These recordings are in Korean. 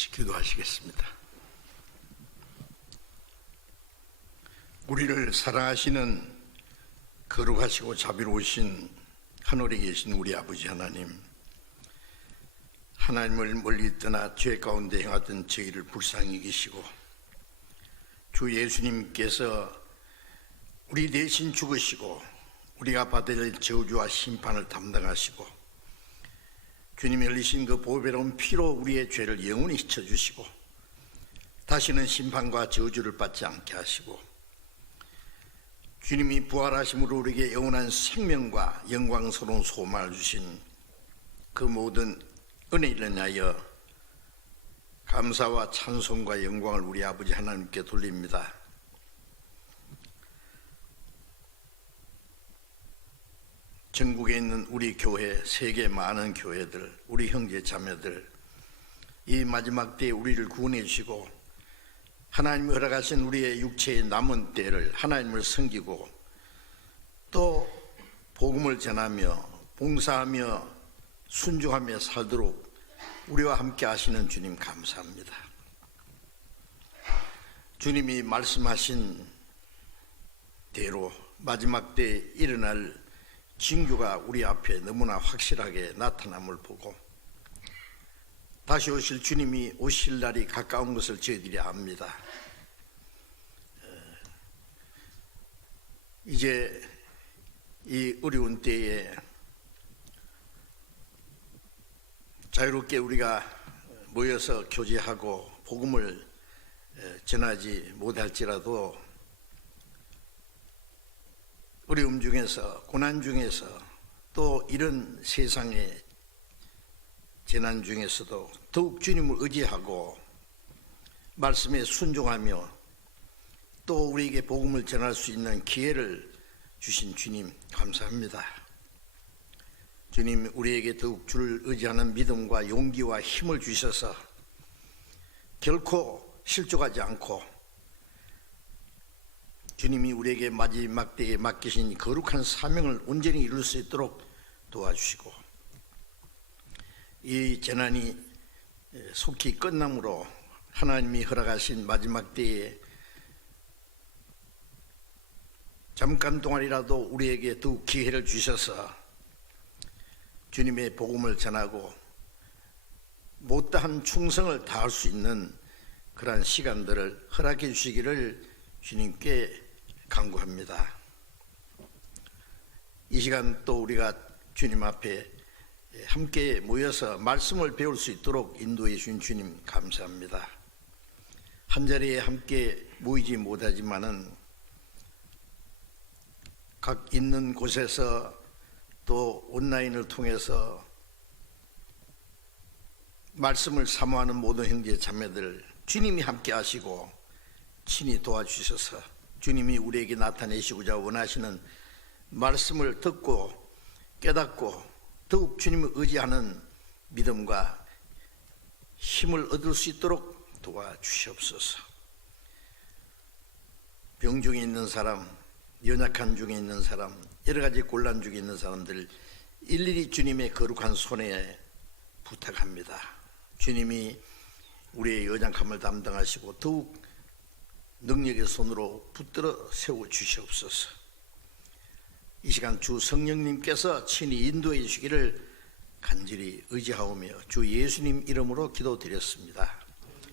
같이 기도하시겠습니다. 우리를 사랑하시는 거룩하시고 자비로우신 하늘에 계신 우리 아버지 하나님, 하나님을 멀리 떠나 죄 가운데 행하던 저희를 불쌍히 여기시고 주 예수님께서 우리 대신 죽으시고 우리가 받아야 할 저주와 심판을 담당하시고 주님이 흘리신 그 보배로운 피로 우리의 죄를 영원히 씻어주시고 다시는 심판과 저주를 받지 않게 하시고 주님이 부활하심으로 우리에게 영원한 생명과 영광스러운 소망을 주신 그 모든 은혜를 인하여 감사와 찬송과 영광을 우리 아버지 하나님께 돌립니다. 전국에 있는 우리 교회, 세계 많은 교회들, 우리 형제 자매들, 이 마지막 때에 우리를 구원해 주시고 하나님이 허락하신 우리의 육체의 남은 때를 하나님을 섬기고 또 복음을 전하며 봉사하며 순종하며 살도록 우리와 함께 하시는 주님 감사합니다. 주님이 말씀하신 대로 마지막 때에 일어날 징조가 우리 앞에 너무나 확실하게 나타남을 보고 다시 오실 주님이 오실 날이 가까운 것을 저희들이 압니다. 이제 이 어려운 때에 자유롭게 우리가 모여서 교제하고 복음을 전하지 못할지라도 어려움 중에서 고난 중에서 또 이런 세상의 재난 중에서도 더욱 주님을 의지하고 말씀에 순종하며 또 우리에게 복음을 전할 수 있는 기회를 주신 주님 감사합니다. 주님, 우리에게 더욱 주를 의지하는 믿음과 용기와 힘을 주셔서 결코 실족하지 않고 주님이 우리에게 마지막 때에 맡기신 거룩한 사명을 온전히 이룰 수 있도록 도와주시고 이 재난이 속히 끝남으로 하나님이 허락하신 마지막 때에 잠깐 동안이라도 우리에게 더욱 기회를 주셔서 주님의 복음을 전하고 못다한 충성을 다할 수 있는 그러한 시간들을 허락해 주시기를 주님께 간구합니다. 이 시간 또 우리가 주님 앞에 함께 모여서 말씀을 배울 수 있도록 인도해 주신 주님 감사합니다. 한자리에 함께 모이지 못하지만은 각 있는 곳에서 또 온라인을 통해서 말씀을 사모하는 모든 형제 자매들 주님이 함께 하시고 친히 도와주셔서 주님이 우리에게 나타내시고자 원하시는 말씀을 듣고 깨닫고 더욱 주님을 의지하는 믿음과 힘을 얻을 수 있도록 도와주시옵소서. 병 중에 있는 사람, 연약한 중에 있는 사람, 여러 가지 곤란 중에 있는 사람들 일일이 주님의 거룩한 손에 부탁합니다. 주님이 우리의 연약함을 담당하시고 더욱 능력의 손으로 붙들어 세워주시옵소서. 이 시간 주 성령님께서 친히 인도해 주시기를 간절히 의지하오며 주 예수님 이름으로 기도드렸습니다.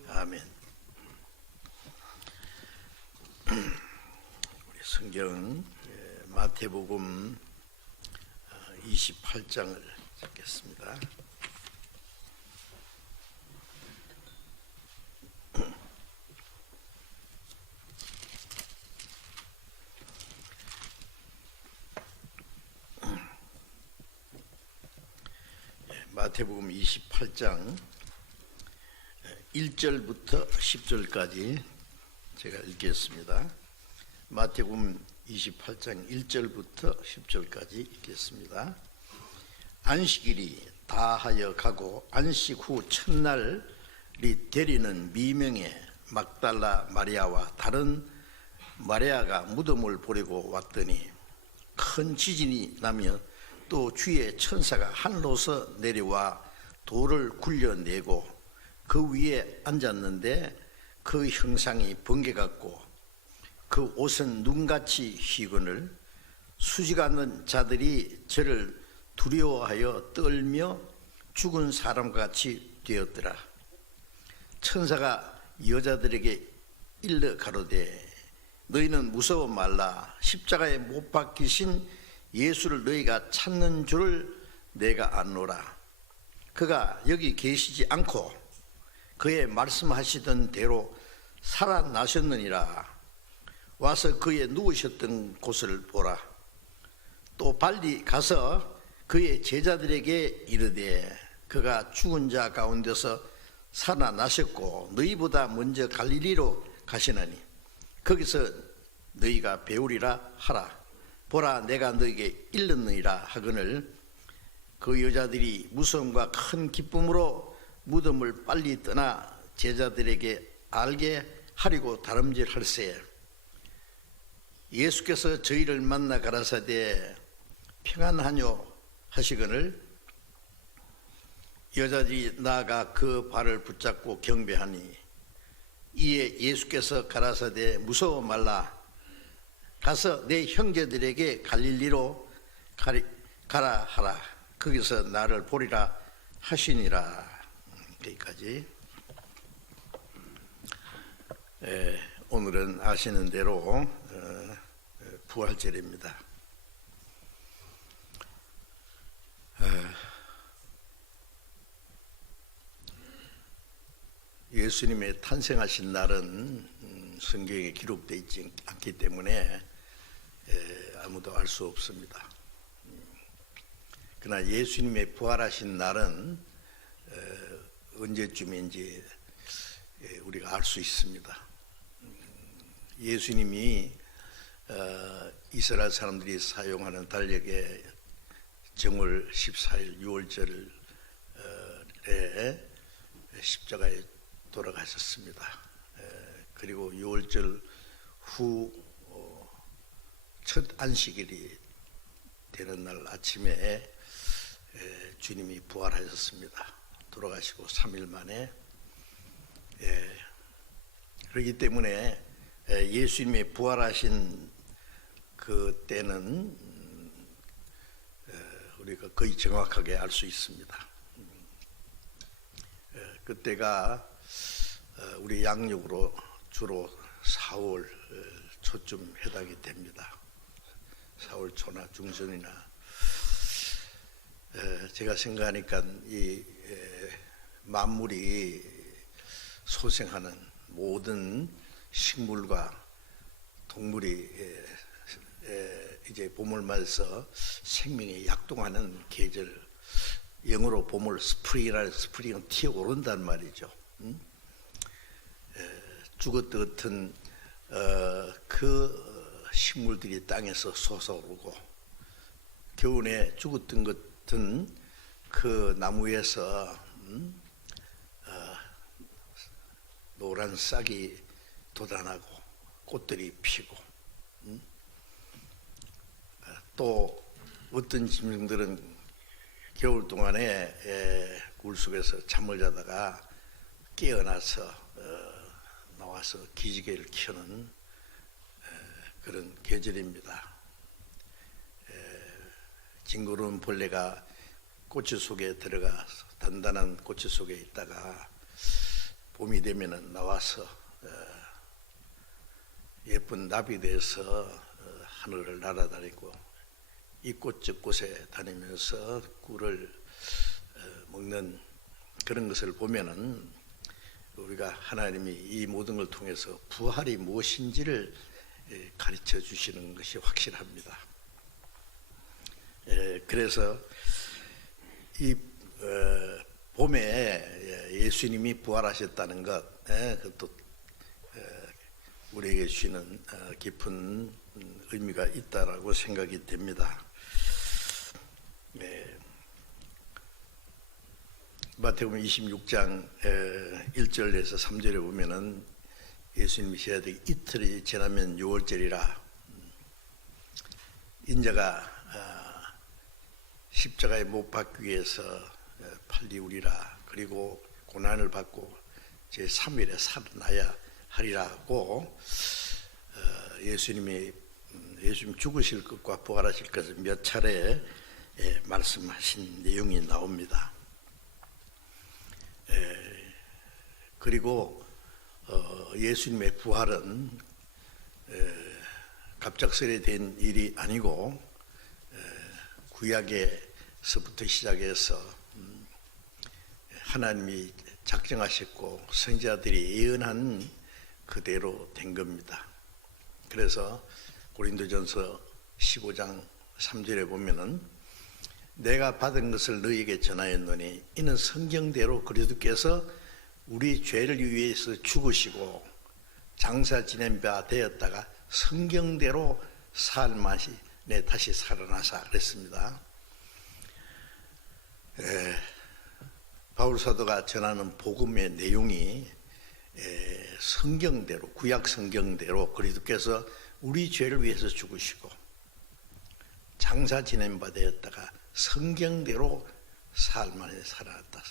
아멘. 우리 성경 마태복음 28장을 읽겠습니다. 마태복음 28장 1절부터 10절까지 제가 읽겠습니다. 마태복음 28장 1절부터 10절까지 읽겠습니다. 안식일이 다하여 가고 안식 후 첫날이 되리는 미명의 막달라 마리아와 다른 마리아가 무덤을 보려고 왔더니 큰 지진이 나며 또 주의 천사가 하늘로서 내려와 돌을 굴려내고 그 위에 앉았는데 그 형상이 번개 같고 그 옷은 눈같이 희거늘 수직 않는 자들이 저를 두려워하여 떨며 죽은 사람과 같이 되었더라. 천사가 여자들에게 일러 가로되 너희는 무서워 말라. 십자가에 못 박히신 예수를 너희가 찾는 줄을 내가 아노라. 그가 여기 계시지 않고 그의 말씀하시던 대로 살아나셨느니라. 와서 그의 누우셨던 곳을 보라. 또 빨리 가서 그의 제자들에게 이르되 그가 죽은 자 가운데서 살아나셨고 너희보다 먼저 갈릴리로 가시나니 거기서 너희가 배우리라 하라. 보라, 내가 너희에게 일렀느니라 하거늘 그 여자들이 무서움과 큰 기쁨으로 무덤을 빨리 떠나 제자들에게 알게 하려고 다름질할세. 예수께서 저희를 만나 가라사대 평안하뇨 하시거늘 여자들이 나아가 그 발을 붙잡고 경배하니 이에 예수께서 가라사대 무서워 말라. 가서 내 형제들에게 갈릴리로 가라 하라. 거기서 나를 보리라 하시니라. 여기까지. 오늘은 아시는 대로 부활절입니다. 예수님의 탄생하신 날은 성경에 기록되어 있지 않기 때문에 아무도 알 수 없습니다. 그러나 예수님의 부활하신 날은 언제쯤인지 우리가 알 수 있습니다. 예수님이 이스라엘 사람들이 사용하는 달력에 정월 14일 6월절에 십자가에 돌아가셨습니다. 그리고 6월절 후 첫 안식일이 되는 날 아침에 주님이 부활하셨습니다. 돌아가시고 3일 만에. 그렇기 때문에 예수님의 부활하신 그 때는 우리가 거의 정확하게 알 수 있습니다. 그때가 우리 양력으로 주로 4월 초쯤 해당이 됩니다. 4월 초나 중순이나. 제가 생각하니까 이 만물이 소생하는 모든 식물과 동물이 이제 봄을 맞아서 생명이 약동하는 계절, 영어로 봄을 스프링은 튀어오른단 말이죠. 죽었던 그 식물들이 땅에서 솟아오르고 겨울에 죽었던 같은 그 나무에서 노란 싹이 돋아나고 꽃들이 피고 또 어떤 짐승들은 겨울 동안에 굴속에서 잠을 자다가 깨어나서 나와서 기지개를 켜는 그런 계절입니다. 징그러운 벌레가 꼬치 속에 들어가서 단단한 꼬치 속에 있다가 봄이 되면 나와서 예쁜 나비 돼서 하늘을 날아다니고 이곳 저곳에 다니면서 꿀을 먹는 그런 것을 보면은 우리가 하나님이 이 모든 걸 통해서 부활이 무엇인지를 가르쳐 주시는 것이 확실합니다. 그래서 이 봄에 예수님이 부활하셨다는 것, 그것도 우리에게 주시는 깊은 의미가 있다라고 생각이 됩니다. 마태복음 26장 1절에서 3절에 보면은 예수님이 시작되기 이틀이 지나면 6월절이라 인자가 십자가에 못 박기 위해서 팔리우리라. 그리고 고난을 받고 제3일에 살아나야 하리라고 예수님 죽으실 것과 부활하실 것을 몇 차례 말씀하신 내용이 나옵니다. 그리고 예수님의 부활은 갑작스레 된 일이 아니고 구약에서부터 시작해서 하나님이 작정하셨고 선지자들이 예언한 그대로 된 겁니다. 그래서 고린도전서 15장 3절에 보면은 내가 받은 것을 너희에게 전하였노니 이는 성경대로 그리스도께서 우리 죄를 위해서 죽으시고 장사 지낸 바 되었다가 성경대로 사흘만에 다시 살아나사 그랬습니다. 바울 사도가 전하는 복음의 내용이 성경대로 구약 성경대로 그리스도께서 우리 죄를 위해서 죽으시고 장사 지낸 바 되었다가 성경대로 사흘 만에 살아났다.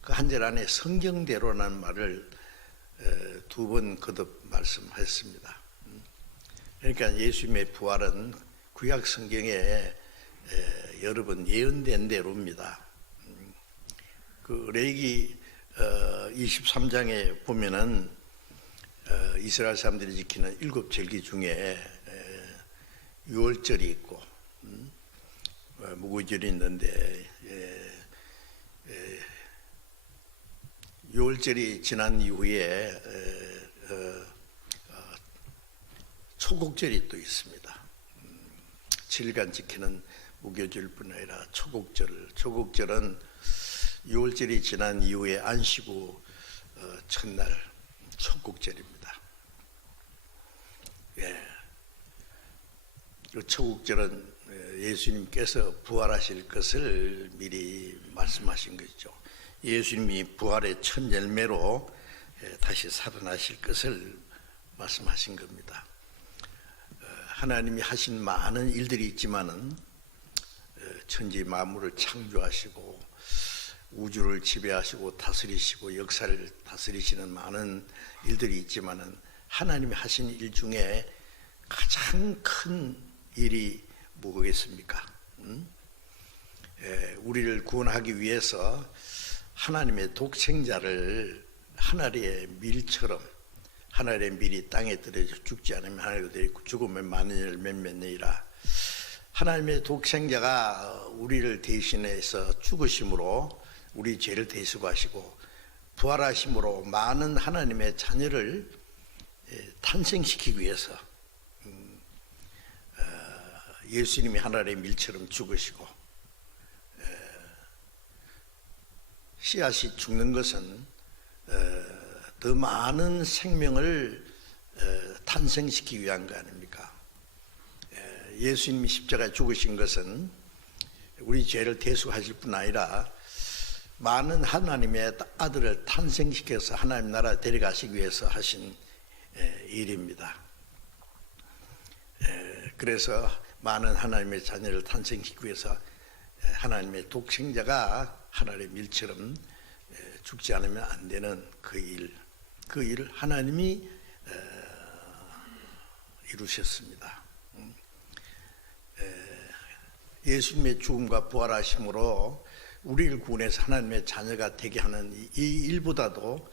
그 한 절 안에 성경대로라는 말을 두 번 거듭 말씀했습니다. 그러니까 예수님의 부활은 구약 성경에 여러 번 예언된 대로입니다. 그 레위기 23장에 보면은 이스라엘 사람들이 지키는 7절기 중에 유월절이 있고 무교절이 있는데 유월절이 지난 이후에 초곡절이 또 있습니다. 7일간 지키는 무교절뿐 아니라 초곡절은 유월절이 지난 이후에 안식 후 첫날 초곡절입니다. 그 초곡절은 예수님께서 부활하실 것을 미리 말씀하신 것이죠. 예수님이 부활의 첫 열매로 다시 살아나실 것을 말씀하신 겁니다. 하나님이 하신 많은 일들이 있지만은 천지 만물을 창조하시고 우주를 지배하시고 다스리시고 역사를 다스리시는 많은 일들이 있지만은 하나님이 하신 일 중에 가장 큰 일이 뭐겠습니까? 우리를 구원하기 위해서 하나님의 독생자를 하늘의 밀처럼 하늘의 밀이 땅에 떨어져 죽지 않으면 하늘에 들어있고 죽으면 만일 몇몇 년이라 하나님의 독생자가 우리를 대신해서 죽으심으로 우리 죄를 대수하시고 부활하심으로 많은 하나님의 자녀를 탄생시키기 위해서 예수님이 하늘의 밀처럼 죽으시고 씨앗이 죽는 것은 더 많은 생명을 탄생시키기 위한 거 아닙니까? 예수님이 십자가에 죽으신 것은 우리 죄를 대속하실 뿐 아니라 많은 하나님의 아들을 탄생시켜서 하나님 나라 데려가시기 위해서 하신 일입니다. 그래서 많은 하나님의 자녀를 탄생시키기 위해서 하나님의 독생자가 하늘의 밀처럼 죽지 않으면 안 되는 그 일을 하나님이 이루셨습니다. 예수님의 죽음과 부활하심으로 우리를 구원해서 하나님의 자녀가 되게 하는 이 일보다도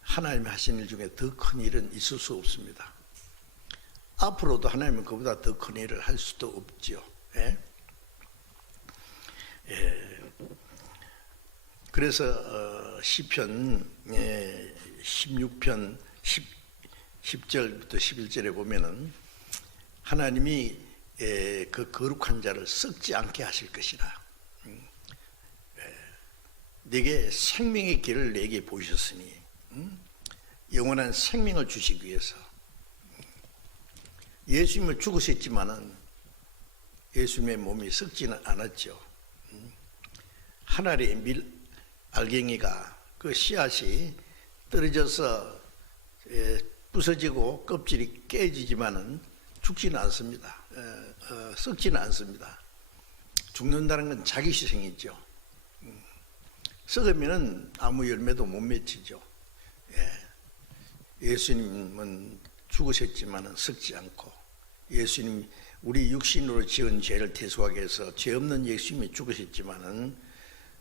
하나님이 하신 일 중에 더 큰 일은 있을 수 없습니다. 앞으로도 하나님은 그보다 더 큰 일을 할 수도 없지요. 그래서 시편 16편 10절부터 11절에 보면은 하나님이 그 거룩한 자를 썩지 않게 하실 것이라. 내게 생명의 길을 내게 보이셨으니 영원한 생명을 주시기 위해서 예수님을 죽으셨지만은 예수님의 몸이 썩지는 않았죠. 하늘의 밀 알갱이가 그 씨앗이 떨어져서 부서지고 껍질이 깨지지만은 죽지는 않습니다. 썩지는 않습니다. 죽는다는 건 자기 희생이죠. 썩으면은 아무 열매도 못 맺히죠. 예수님은 죽으셨지만은 썩지 않고, 예수님 우리 육신으로 지은 죄를 대속하기 위해서 죄 없는 예수님이 죽으셨지만은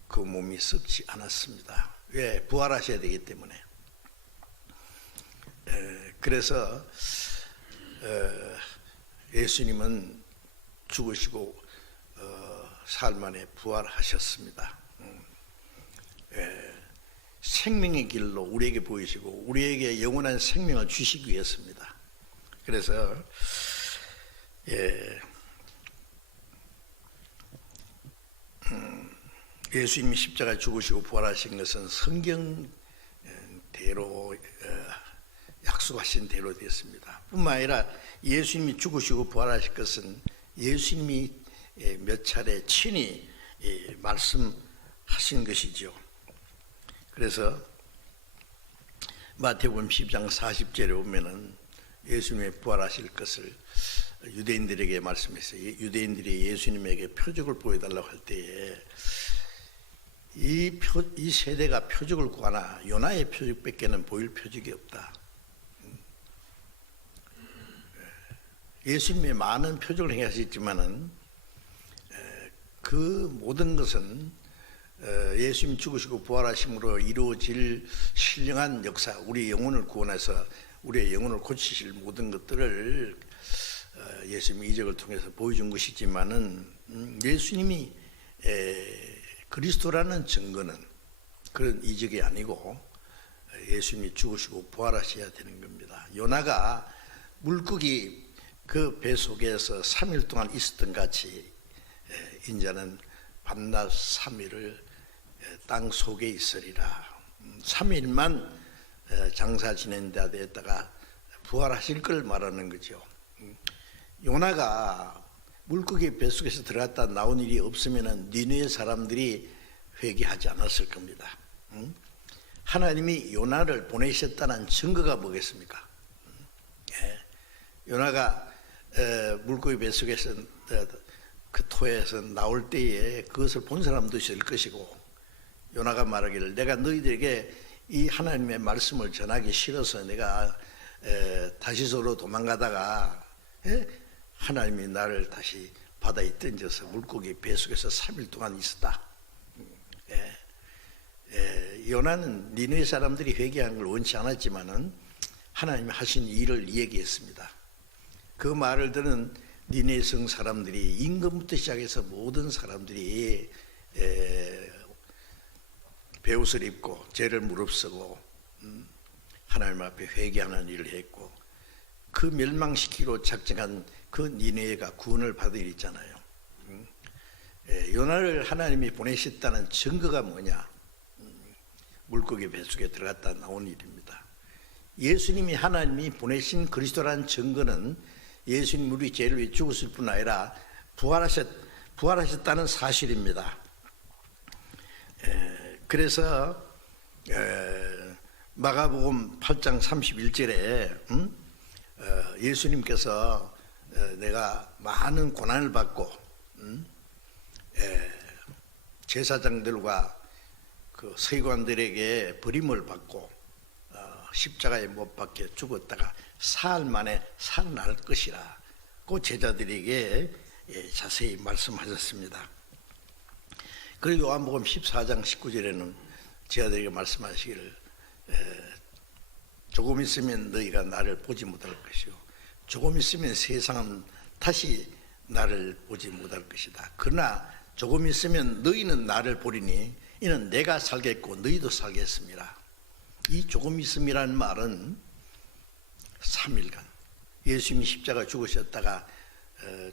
그 몸이 썩지 않았습니다. 왜? 부활하셔야 되기 때문에. 그래서 예수님은 죽으시고 사흘 만에 부활하셨습니다. 생명의 길로 우리에게 보이시고 우리에게 영원한 생명을 주시기 위해서입니다. 그래서 예수님이 십자가에 죽으시고 부활하신 것은 성경대로 약속하신 대로 되었습니다. 뿐만 아니라 예수님이 죽으시고 부활하신 것은 예수님이 몇 차례 친히 말씀하신 것이죠. 그래서 마태복음 10장 40절에 보면은 예수님이 부활하실 것을 유대인들에게 말씀했어요. 유대인들이 예수님에게 표적을 보여달라고 할 때에 이 세대가 표적을 구하나 요나의 표적밖에는 보일 표적이 없다. 예수님이 많은 표적을 행하셨지만은 그 모든 것은 예수님 죽으시고 부활하심으로 이루어질 신령한 역사, 우리 영혼을 구원해서 우리의 영혼을 고치실 모든 것들을 예수님의 이적을 통해서 보여준 것이지만은 예수님이 그리스도라는 증거는 그런 이적이 아니고 예수님이 죽으시고 부활하셔야 되는 겁니다. 요나가 물고기 그 배 속에서 3일 동안 있었던 같이 인자는 밤낮 3일을 땅 속에 있으리라. 3일만 장사 지낸 데다가 부활하실 걸 말하는 거죠. 요나가 물고기 뱃속에서 들어갔다 나온 일이 없으면 니느웨 사람들이 회개하지 않았을 겁니다. 하나님이 요나를 보내셨다는 증거가 뭐겠습니까? 요나가 물고기 뱃속에서 그 토에서 나올 때에 그것을 본 사람도 있을 것이고, 요나가 말하기를 내가 너희들에게 이 하나님의 말씀을 전하기 싫어서 내가 다시소로 도망가다가 하나님이 나를 다시 바다에 던져서 물고기 뱃속에서 3일 동안 있었다. 요나는 니느웨 사람들이 회개하는 걸 원치 않았지만은 하나님이 하신 일을 얘기했습니다. 그 말을 들은 니느웨 성 사람들이, 임금부터 시작해서 모든 사람들이 베옷을 입고 죄를 무릅쓰고 하나님 앞에 회개하는 일을 했고, 그 멸망시키기로 작정한 그 니느웨가 구원을 받을 일 있잖아요. 요나를 하나님이 보내셨다는 증거가 뭐냐? 물고기 뱃속에 들어갔다 나온 일입니다. 예수님이 하나님이 보내신 그리스도라는 증거는 예수님 우리 죄를 위해 죽으실 뿐 아니라 부활하셨다는 사실입니다. 그래서 마가복음 8장 31절에 예수님께서 내가 많은 고난을 받고 제사장들과 그 서기관들에게 버림을 받고 십자가에 못 박혀 죽었다가 사흘 만에 살아날 것이라 그 제자들에게 자세히 말씀하셨습니다. 그리고 요한복음 14장 19절에는 제자들에게 말씀하시기를 조금 있으면 너희가 나를 보지 못할 것이요 조금 있으면 세상은 다시 나를 보지 못할 것이다. 그러나 조금 있으면 너희는 나를 보리니 이는 내가 살겠고 너희도 살겠습니다. 이 조금 있음이라는 말은 3일간 예수님이 십자가 죽으셨다가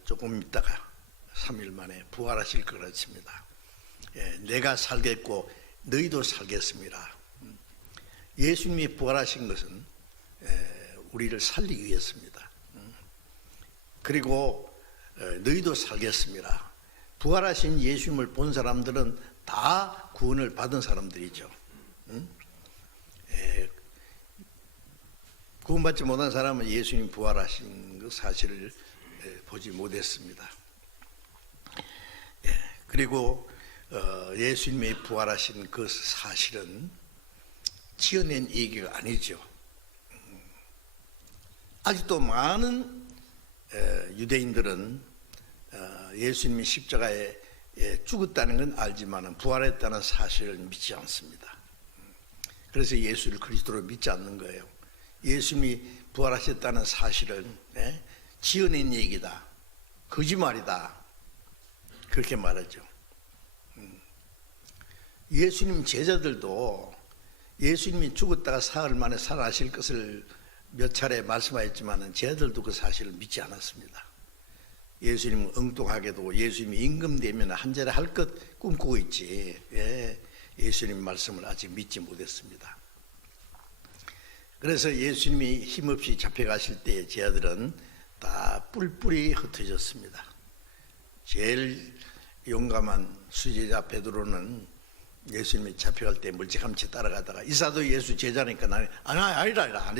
조금 있다가 3일 만에 부활하실 것 같습니다. 내가 살겠고 너희도 살겠습니다. 예수님이 부활하신 것은 우리를 살리기 위해서입니다. 그리고 너희도 살겠습니다. 부활하신 예수님을 본 사람들은 다 구원을 받은 사람들이죠. 구원받지 못한 사람은 예수님 부활하신 그 사실을 보지 못했습니다. 그리고 예수님이 부활하신 그 사실은 지어낸 얘기가 아니죠. 아직도 많은 유대인들은 예수님이 십자가에 죽었다는 건 알지만 부활했다는 사실을 믿지 않습니다. 그래서 예수를 그리스도로 믿지 않는 거예요. 예수님이 부활하셨다는 사실은 지어낸 얘기다, 거짓말이다, 그렇게 말하죠. 예수님 제자들도 예수님이 죽었다가 사흘 만에 살아나실 것을 몇 차례 말씀하였지만 제자들도 그 사실을 믿지 않았습니다. 예수님은 엉뚱하게도 예수님이 임금되면 한 자리 할 것 꿈꾸고 있지, 예수님 말씀을 아직 믿지 못했습니다. 그래서 예수님이 힘없이 잡혀가실 때 제자들은 다 뿔뿔이 흩어졌습니다. 제일 용감한 수제자 베드로는 예수님이 잡혀갈 때 멀찌감치 따라가다가 이사도 예수 제자니까 나는 아니다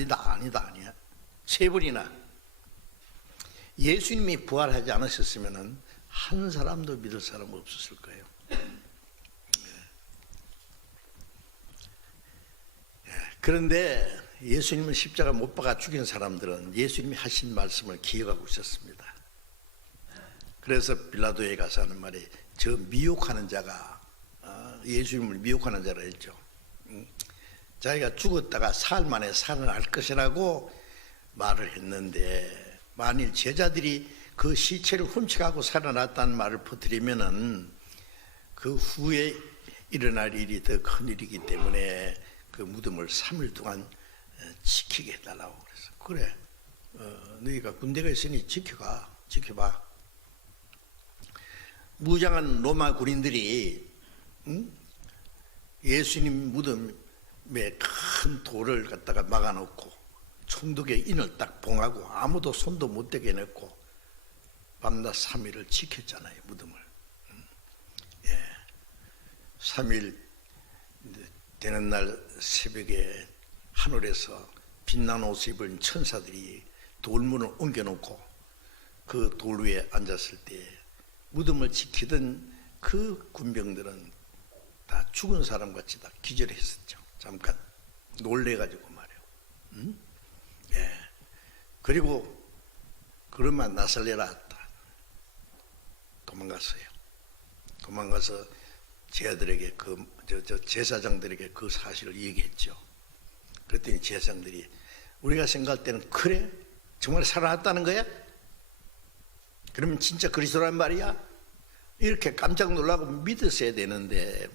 세 번이나. 예수님이 부활하지 않으셨으면 한 사람도 믿을 사람 없었을 거예요. 그런데 예수님을 십자가 못 박아 죽인 사람들은 예수님이 하신 말씀을 기억하고 있었습니다. 그래서 빌라도에 가서 하는 말이 저 미혹하는 자가, 예수님을 미혹하는 자라 했죠. 자기가 죽었다가 사흘 만에 살아날 것이라고 말을 했는데, 만일 제자들이 그 시체를 훔쳐가고 살아났다는 말을 퍼뜨리면은 그 후에 일어날 일이 더 큰 일이기 때문에 그 무덤을 3일 동안 지키게 해달라고 그래서, 그래, 너희가 군대가 있으니 지켜봐. 무장한 로마 군인들이 예수님 무덤에 큰 돌을 갖다가 막아놓고 총독의 인을 딱 봉하고 아무도 손도 못 대게 해놓고 밤낮 3일을 지켰잖아요, 무덤을. 3일 되는 날 새벽에 하늘에서 빛나는 옷을 입은 천사들이 돌문을 옮겨놓고 그 돌 위에 앉았을 때 무덤을 지키던 그 군병들은 다 죽은 사람같이 다 기절했었죠. 잠깐 놀래가지고 말이에요. 그리고 그러면 나살레라 도망갔어요. 도망가서 제자들에게 제사장들에게 그 사실을 얘기했죠. 그랬더니 제사장들이 우리가 생각할 때는 그래? 정말 살아났다는 거야? 그러면 진짜 그리스도란 말이야? 이렇게 깜짝 놀라고 믿었어야 되는데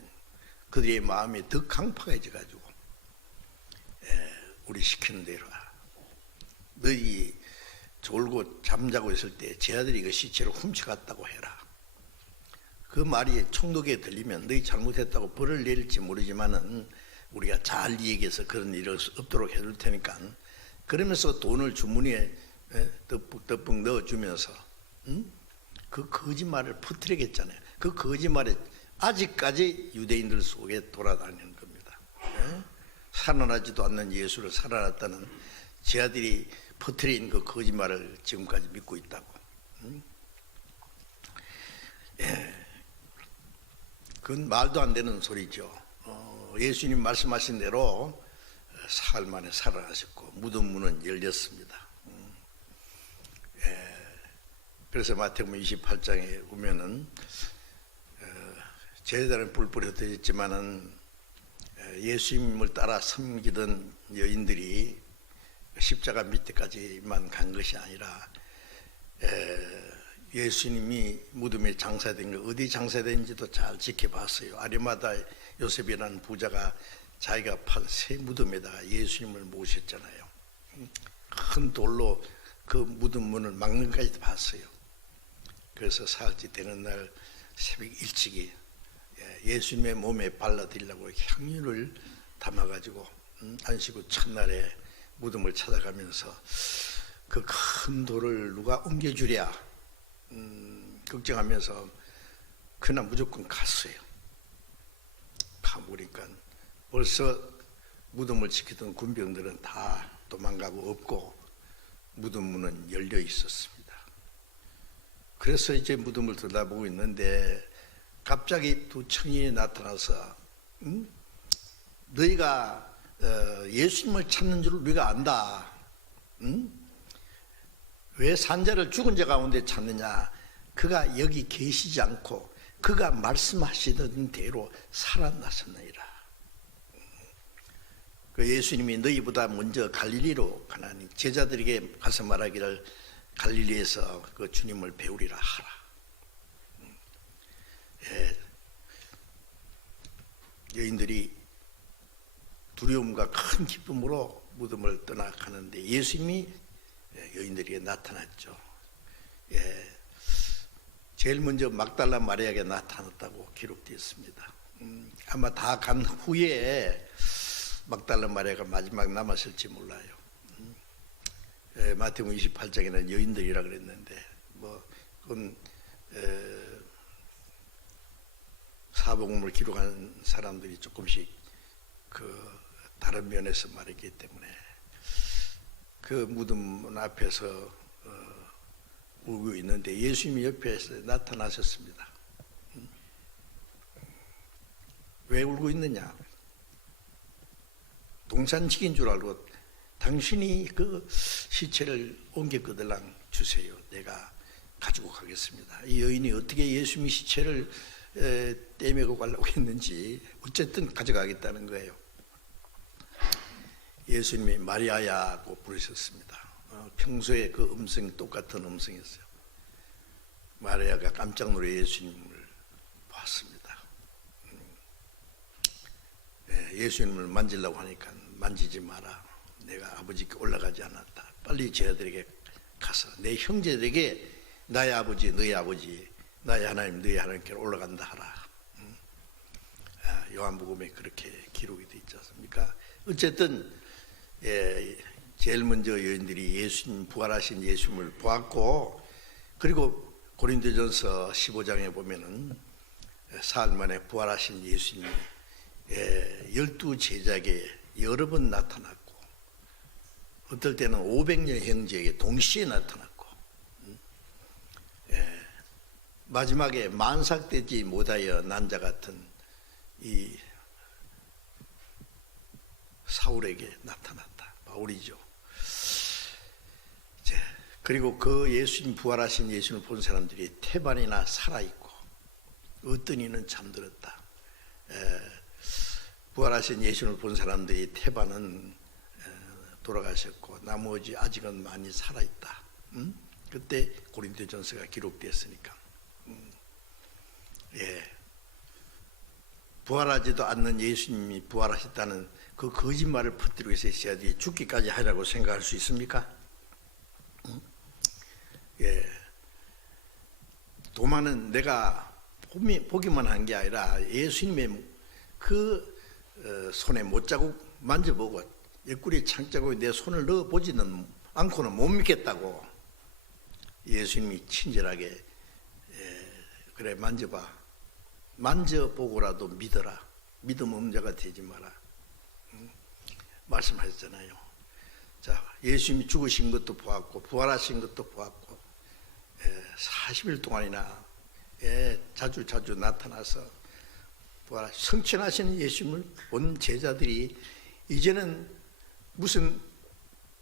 그들의 마음이 더 강팍해져가지고 우리 시키는 대로 너희 졸고 잠자고 있을 때 제자들이 그 시체를 훔쳐갔다고 해라. 그 말이 총독에 들리면 너희 잘못했다고 벌을 내릴지 모르지만은 우리가 잘 얘기해서 그런 일이 없도록 해줄 테니까, 그러면서 돈을 주머니에 덕북 넣어주면서 그 거짓말을 퍼뜨리겠잖아요. 그 거짓말이 아직까지 유대인들 속에 돌아다니는 겁니다. 살아나지도 않는 예수를 살아났다는 제자들이 퍼뜨린 그 거짓말을 지금까지 믿고 있다고. 그건 말도 안 되는 소리죠. 예수님 말씀하신 대로 사흘 만에 살아나셨고 무덤 문은 열렸습니다. 그래서 마태복음 28장에 보면은 제자들은 뿔뿔이 흩어졌지만은 예수님을 따라 섬기던 여인들이 십자가 밑에까지만 간 것이 아니라 예수님이 무덤에 장사된 거 어디 장사된지도 잘 지켜봤어요. 아리마다 요셉이라는 부자가 자기가 판 새 무덤에다가 예수님을 모셨잖아요. 큰 돌로 그 무덤 문을 막는 것까지 봤어요. 그래서 사흘째 되는 날 새벽 일찍이 예수님의 몸에 발라드리려고 향유를 담아가지고 안식 후 첫날에 무덤을 찾아가면서 그 큰 돌을 누가 옮겨주랴 걱정하면서 그날 무조건 갔어요. 가보니까 벌써 무덤을 지키던 군병들은 다 도망가고 없고 무덤 문은 열려 있었습니다. 그래서 이제 무덤을 들여다보고 있는데 갑자기 두 청년이 나타나서 너희가 예수님을 찾는 줄 우리가 안다. 왜 산자를 죽은 자 가운데 찾느냐? 그가 여기 계시지 않고 그가 말씀하시던 대로 살아나셨느니라. 그 예수님이 너희보다 먼저 갈릴리로 가나니 제자들에게 가서 말하기를 갈릴리에서 그 주님을 배우리라 하라. 예, 여인들이 두려움과 큰 기쁨으로 무덤을 떠나가는데 예수님이 여인들에게 나타났죠. 예, 제일 먼저 막달라 마리아에게 나타났다고 기록되어 있습니다. 아마 다 간 후에 막달라 마리아가 마지막 남았을지 몰라요. 마태복음 28장에는 여인들이라 그랬는데 그건 사복음을 기록한 사람들이 조금씩 그 다른 면에서 말했기 때문에 그 무덤 앞에서 울고 있는데 예수님이 옆에서 나타나셨습니다. 왜 울고 있느냐? 동산직인 줄 알고 당신이 그 시체를 옮겼거들랑 주세요. 내가 가지고 가겠습니다. 이 여인이 어떻게 예수님의 시체를 떼매고 가려고 했는지 어쨌든 가져가겠다는 거예요. 예수님이 마리아야고 부르셨습니다. 평소에 그 음성이 똑같은 음성이었어요. 마리아가 깜짝 놀래 예수님을 봤습니다. 예수님을 만지려고 하니까 만지지 마라. 내가 아버지께 올라가지 않았다. 빨리 제자들에게 가서 내 형제들에게 나의 아버지 너희 아버지 나의 하나님 너희 하나님께 올라간다 하라. 요한복음에 그렇게 기록이 되어 있지 않습니까? 어쨌든 제일 먼저 여인들이 예수님 부활하신 예수님을 보았고 그리고 고린도전서 15장에 보면은 사흘 만에 부활하신 예수님이 12제자에게 여러 번 나타났고 어떨 때는 500년 형제에게 동시에 나타났고 마지막에 만삭되지 못하여 난 자 같은 이 사울에게 나타났다. 바울이죠. 그리고 그 예수님 부활하신 예수님을 본 사람들이 태반이나 살아있고 어떤 이는 잠들었다. 부활하신 예수님을 본 사람들이 태반은 돌아가셨고 나머지 아직은 많이 살아있다. 그때 고린도전서가 기록되었으니까. 부활하지도 않는 예수님이 부활하셨다는 그 거짓말을 퍼뜨리고 있어야 제자들이 죽기까지 하라고 생각할 수 있습니까? 도마는 내가 보기만 한 게 아니라 예수님의 그 손에 못자국 만져보고 옆구리에 창자국에 내 손을 넣어보지는 않고는 못 믿겠다고 예수님이 친절하게 그래 만져봐. 만져보고라도 믿어라. 믿음 없는 자가 되지 마라. 말씀하셨잖아요. 자, 예수님이 죽으신 것도 보았고 부활하신 것도 보았고 40일 동안이나 자주 나타나서 성취하시는 예수님을 본 제자들이 이제는 무슨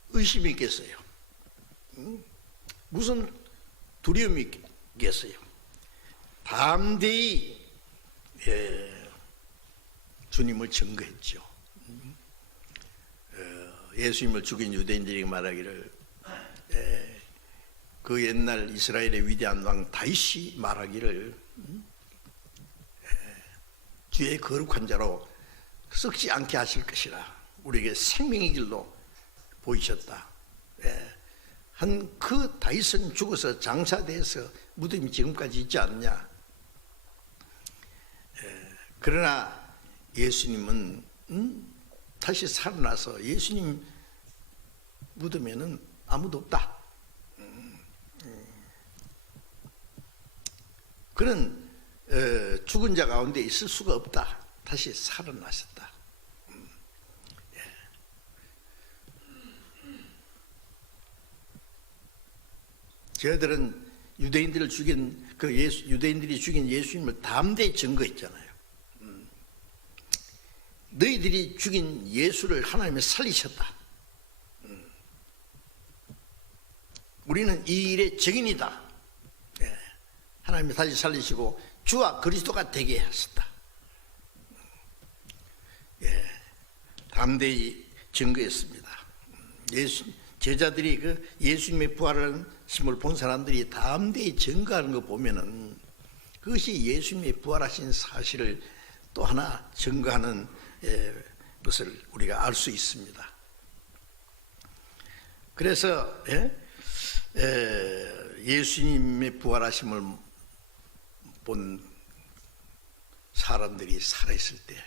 의심이 있겠어요? 무슨 두려움이 있겠어요? 담대히 주님을 증거했죠. 예수님을 죽인 유대인들이 말하기를 그 옛날 이스라엘의 위대한 왕 다윗이 말하기를 주의 거룩한 자로 썩지 않게 하실 것이라 우리에게 생명의 길로 보이셨다. 한 그 다윗은 죽어서 장사돼서 무덤이 지금까지 있지 않느냐. 그러나 예수님은 다시 살아나서 예수님 무덤에는 아무도 없다. 그는 죽은 자 가운데 있을 수가 없다. 다시 살아나셨다. 저희들은 유대인들을 죽인 유대인들이 죽인 예수님을 담대히 증거했잖아요. 너희들이 죽인 예수를 하나님이 살리셨다. 우리는 이 일의 증인이다. 하나님이 다시 살리시고 주와 그리스도가 되게 하셨다. 담대히 증거했습니다. 제자들이 그 예수님의 부활하심을 본 사람들이 담대히 증거하는 거 보면은 그것이 예수님의 부활하신 사실을 또 하나 증거하는 것을 우리가 알 수 있습니다. 그래서 예수님의 부활하심을 본 사람들이 살아있을 때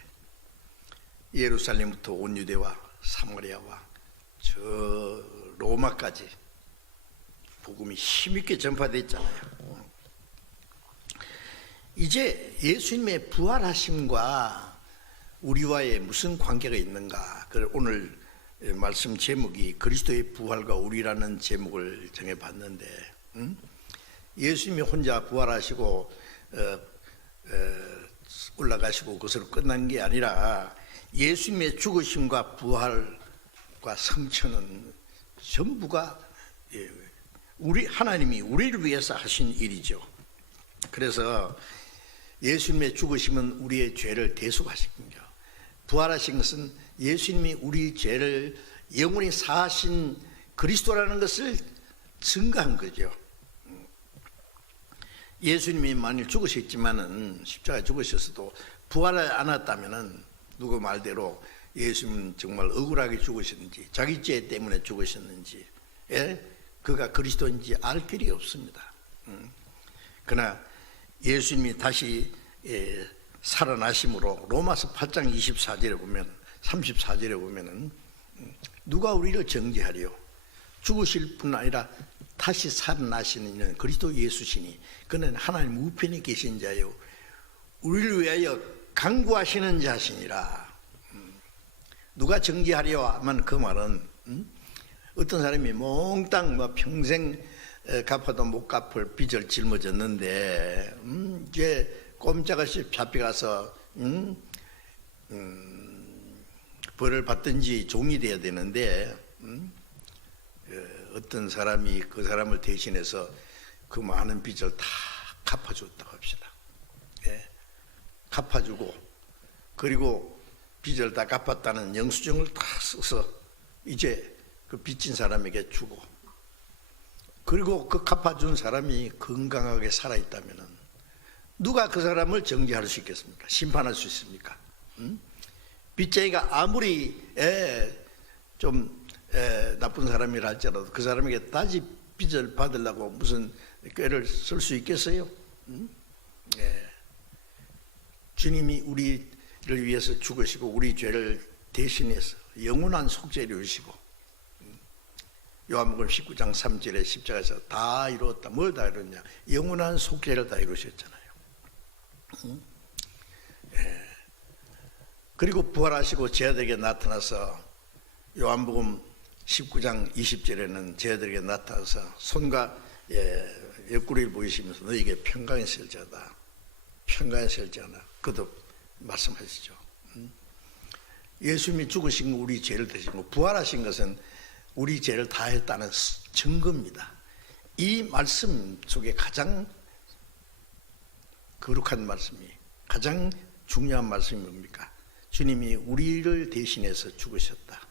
예루살렘부터 온 유대와 사마리아와 저 로마까지 복음이 힘있게 전파됐잖아요. 이제 예수님의 부활하심과 우리와의 무슨 관계가 있는가? 오늘 말씀 제목이 그리스도의 부활과 우리라는 제목을 정해봤는데, 예수님이 혼자 부활하시고 올라가시고 그것으로 끝난 게 아니라 예수님의 죽으심과 부활과 성천은 전부가 하나님이 우리를 위해서 하신 일이죠. 그래서 예수님의 죽으심은 우리의 죄를 대속하신 거죠. 부활하신 것은 예수님이 우리 죄를 영원히 사하신 그리스도라는 것을 증거한 거죠. 예수님이 만일 죽으셨지만은 십자가에 죽으셨어도 부활을 안 했다면은 누구 말대로 예수님은 정말 억울하게 죽으셨는지 자기 죄 때문에 죽으셨는지 그가 그리스도인지 알 길이 없습니다. 그러나 예수님이 다시 살아나심으로 로마서 8장 24절에 보면 34절에 보면은 누가 우리를 정죄하리요? 죽으실 뿐 아니라 다시 살아나시는 이는 그리스도 예수시니 그는 하나님 우편에 계신 자요 우리를 위하여 간구하시는 자시니라. 누가 정죄하려 하면 그 말은 어떤 사람이 몽땅 평생 갚아도 못 갚을 빚을 짊어졌는데 이제 꼼짝없이 잡혀가서 벌을 받든지 종이 돼야 되는데 어떤 사람이 그 사람을 대신해서 그 많은 빚을 다 갚아줬다고 합시다. 갚아주고 그리고 빚을 다 갚았다는 영수증을 다 써서 이제 그 빚진 사람에게 주고 그리고 그 갚아준 사람이 건강하게 살아있다면 누가 그 사람을 정죄할 수 있겠습니까? 심판할 수 있습니까? 빚쟁이가 아무리 좀 나쁜 사람이라 할지라도 그 사람에게 다시 빚을 받으려고 무슨 꾀를 쓸 수 있겠어요? 주님이 우리를 위해서 죽으시고 우리 죄를 대신해서 영원한 속죄를 이루시고 요한복음 19장 3절에 십자가에서 다 이루었다. 뭘 다 이뤘냐? 영원한 속죄를 다 이루셨잖아요. 그리고 부활하시고 제자들에게 나타나서 요한복음 19장 20절에는 제자들에게 나타나서 손과 옆구리를 보이시면서 너에게 평강이 있을지어다. 평강이 있을지어다. 그도 말씀하시죠. 예수님이 죽으신 거 우리 죄를 대신 부활하신 것은 우리 죄를 다 했다는 증거입니다. 이 말씀 속에 가장 거룩한 말씀이 가장 중요한 말씀이 뭡니까? 주님이 우리를 대신해서 죽으셨다.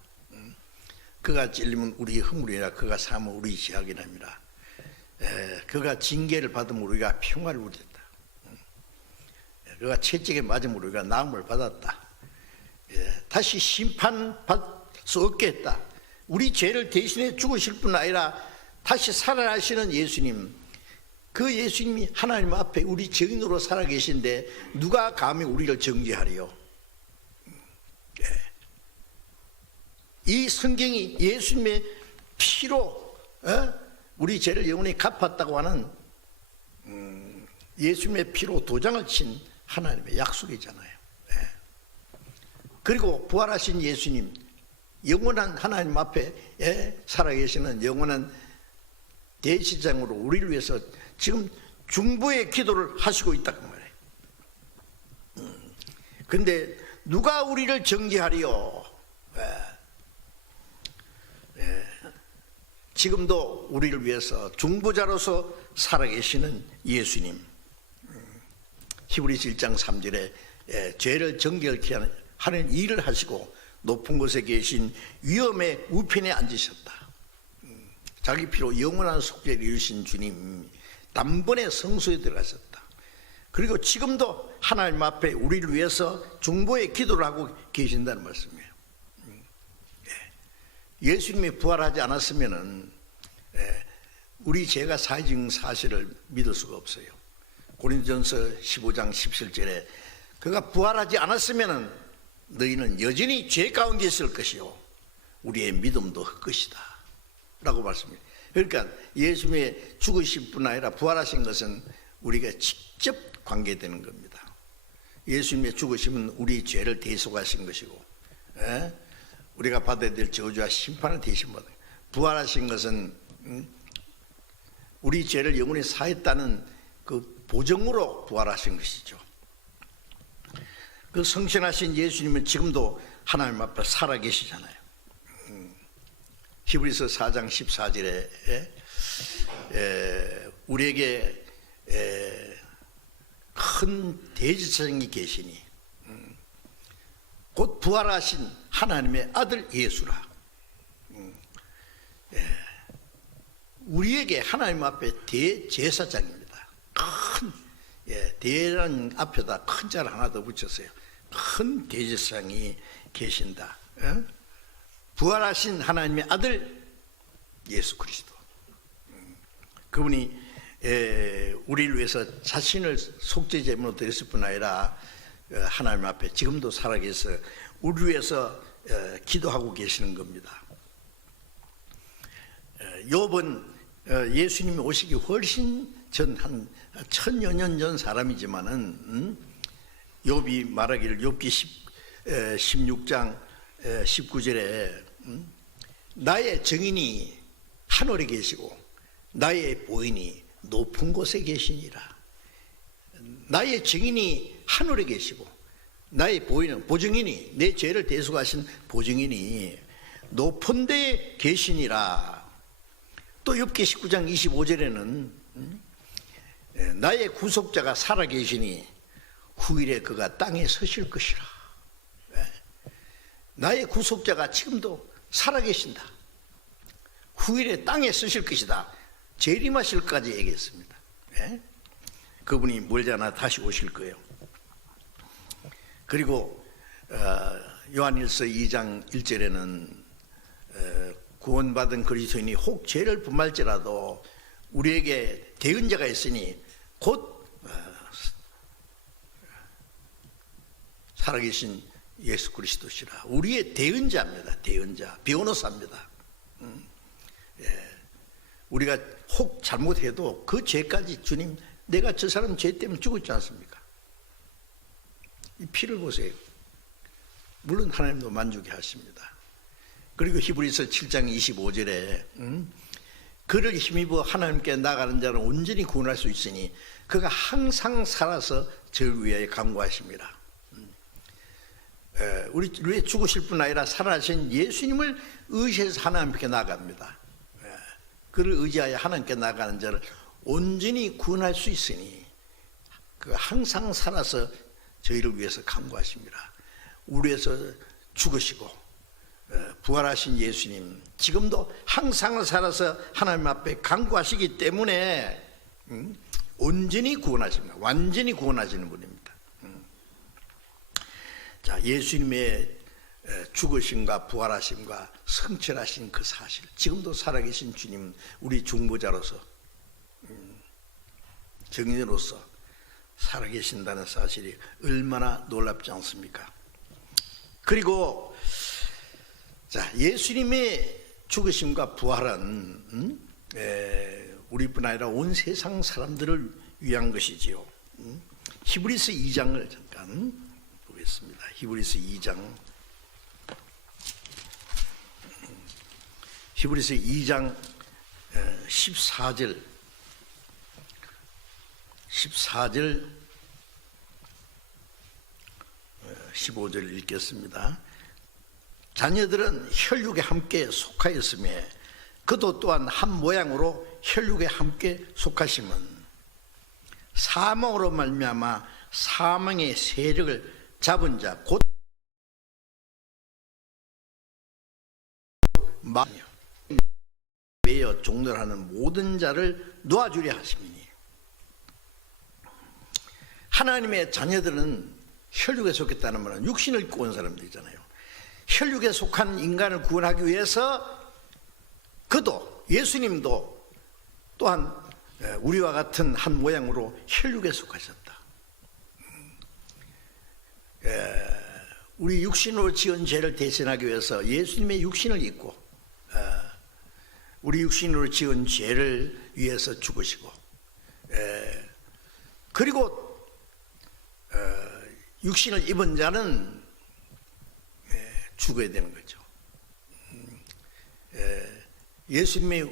그가 찔리면 우리 허물이라 그가 사면 우리 죄악이랍니다. 그가 징계를 받으면 우리가 평화를 누렸다. 그가 채찍에 맞으면 우리가 나음을 받았다. 다시 심판받을 수 없게 했다. 우리 죄를 대신해 죽으실 뿐 아니라 다시 살아나시는 예수님, 그 예수님이 하나님 앞에 우리 증인으로 살아계신데 누가 감히 우리를 정죄하리요? 이 성경이 예수님의 피로 우리 죄를 영원히 갚았다고 하는 예수님의 피로 도장을 친 하나님의 약속이잖아요. 그리고 부활하신 예수님, 영원한 하나님 앞에 살아계시는 영원한 대제사장으로 우리를 위해서 지금 중보의 기도를 하시고 있다 그 말이에요. 근데 누가 우리를 정죄하리요? 지금도 우리를 위해서 중보자로서 살아계시는 예수님. 히브리서 1장 3절에 죄를 정결케 하는 일을 하시고 높은 곳에 계신 위엄의 우편에 앉으셨다. 자기 피로 영원한 속죄를 이루신 주님, 단번에 성소에 들어가셨다. 그리고 지금도 하나님 앞에 우리를 위해서 중보의 기도를 하고 계신다는 말씀이에요. 예수님이 부활하지 않았으면 우리 죄가 사해진 사실을 믿을 수가 없어요. 고린도전서 15장 17절에 그가 부활하지 않았으면 너희는 여전히 죄 가운데 있을 것이요 우리의 믿음도 헛것이다 라고 말씀해요. 그러니까 예수님의 죽으신 뿐 아니라 부활하신 것은 우리가 직접 관계되는 겁니다. 예수님의 죽으심은 우리 죄를 대속하신 것이고 우리가 받아야 될 저주와 심판을 대신 받아요. 부활하신 것은 우리 죄를 영원히 사했다는 그 보증으로 부활하신 것이죠. 그 성신하신 예수님은 지금도 하나님 앞에 살아계시잖아요. 히브리서 4장 14절에 우리에게 큰 대지성이 계시니 곧 부활하신 하나님의 아들 예수라. 우리에게 하나님 앞에 대제사장입니다. 큰 대라는 앞에다 큰 자를 하나 더 붙였어요. 큰 대제사장이 계신다. 부활하신 하나님의 아들 예수 그리스도. 그분이 우리를 위해서 자신을 속죄제물로 드렸을 뿐 아니라 하나님 앞에 지금도 살아계셔서 우리를 위해서 기도하고 계시는 겁니다. 욥은 예수님이 오시기 훨씬 전 한 1000여 년 전 사람이지만은 욥이 말하기를 욥기 16장 19절에 나의 증인이 하늘에 계시고 나의 보인이 높은 곳에 계시니라. 나의 증인이 하늘에 계시고 나의 보증인이 내 죄를 대속하신 보증인이 높은 데에 계시니라. 또 욥기 19장 25절에는 나의 구속자가 살아계시니 후일에 그가 땅에 서실 것이라. 나의 구속자가 지금도 살아계신다. 후일에 땅에 서실 것이다. 재림하실 까지 얘기했습니다. 그분이 멀지 않아 다시 오실 거예요. 그리고 요한일서 2장 1절에는 구원받은 그리스도인이 혹 죄를 범할지라도 우리에게 대언자가 있으니 곧 살아계신 예수 그리스도시라. 우리의 대언자입니다. 대언자, 변호사입니다. 우리가 혹 잘못해도 그 죄까지 주님, 내가 저 사람 죄 때문에 죽었지 않습니까? 이 피를 보세요. 물론 하나님도 만족해 하십니다. 그리고 히브리서 7장 25절에 그를 힘입어 하나님께 나가는 자는 온전히 구원할 수 있으니 그가 항상 살아서 저를 위하여 간구하십니다. 우리 죽으실 뿐 아니라 살아나신 예수님을 의지해서 하나님께 나갑니다. 그를 의지하여 하나님께 나가는 자를 온전히 구원할 수 있으니 그가 항상 살아서 저희를 위해서 간구하십니다. 우리 위해서 죽으시고 부활하신 예수님 지금도 항상 살아서 하나님 앞에 간구하시기 때문에 온전히 구원하십니다. 완전히 구원하시는 분입니다. 자, 예수님의 죽으심과 부활하심과 성취하신 그 사실, 지금도 살아계신 주님, 우리 중보자로서 증인으로서 살아계신다는 사실이 얼마나 놀랍지 않습니까? 그리고 자, 예수님의 죽으심과 부활은 우리뿐 아니라 온 세상 사람들을 위한 것이지요. 히브리서 2장을 잠깐 보겠습니다. 히브리서 2장 14절 14절 15절 읽겠습니다. 자녀들은 혈육에 함께 속하였으며 그도 또한 한 모양으로 혈육에 함께 속하심은 사망으로 말미암아 사망의 세력을 잡은 자 곧 마녀 매여 종노하는 모든 자를 놓아주려 하심이니. 하나님의 자녀들은 혈육에 속했다는 말은 육신을 입고 온 사람들이잖아요. 혈육에 속한 인간을 구원하기 위해서 그도 예수님도 또한 우리와 같은 한 모양으로 혈육에 속하셨다. 우리 육신으로 지은 죄를 대신하기 위해서 예수님의 육신을 입고 우리 육신으로 지은 죄를 위해서 죽으시고 그리고 육신을 입은 자는 죽어야 되는 거죠. 예수님이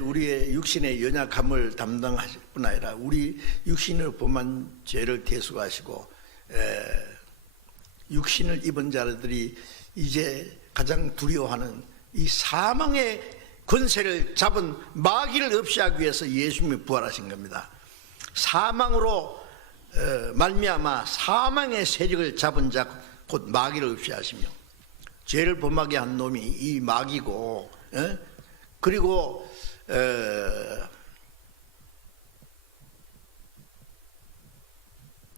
우리의 육신의 연약함을 담당하실 뿐 아니라 우리 육신을 범한 죄를 대속하시고 육신을 입은 자들이 이제 가장 두려워하는 이 사망의 권세를 잡은 마귀를 없애하기 위해서 예수님이 부활하신 겁니다. 사망으로 말미암아 사망의 세력을 잡은 자 곧 마귀를 없애하시며 죄를 범하게 한 놈이 이 마귀고 그리고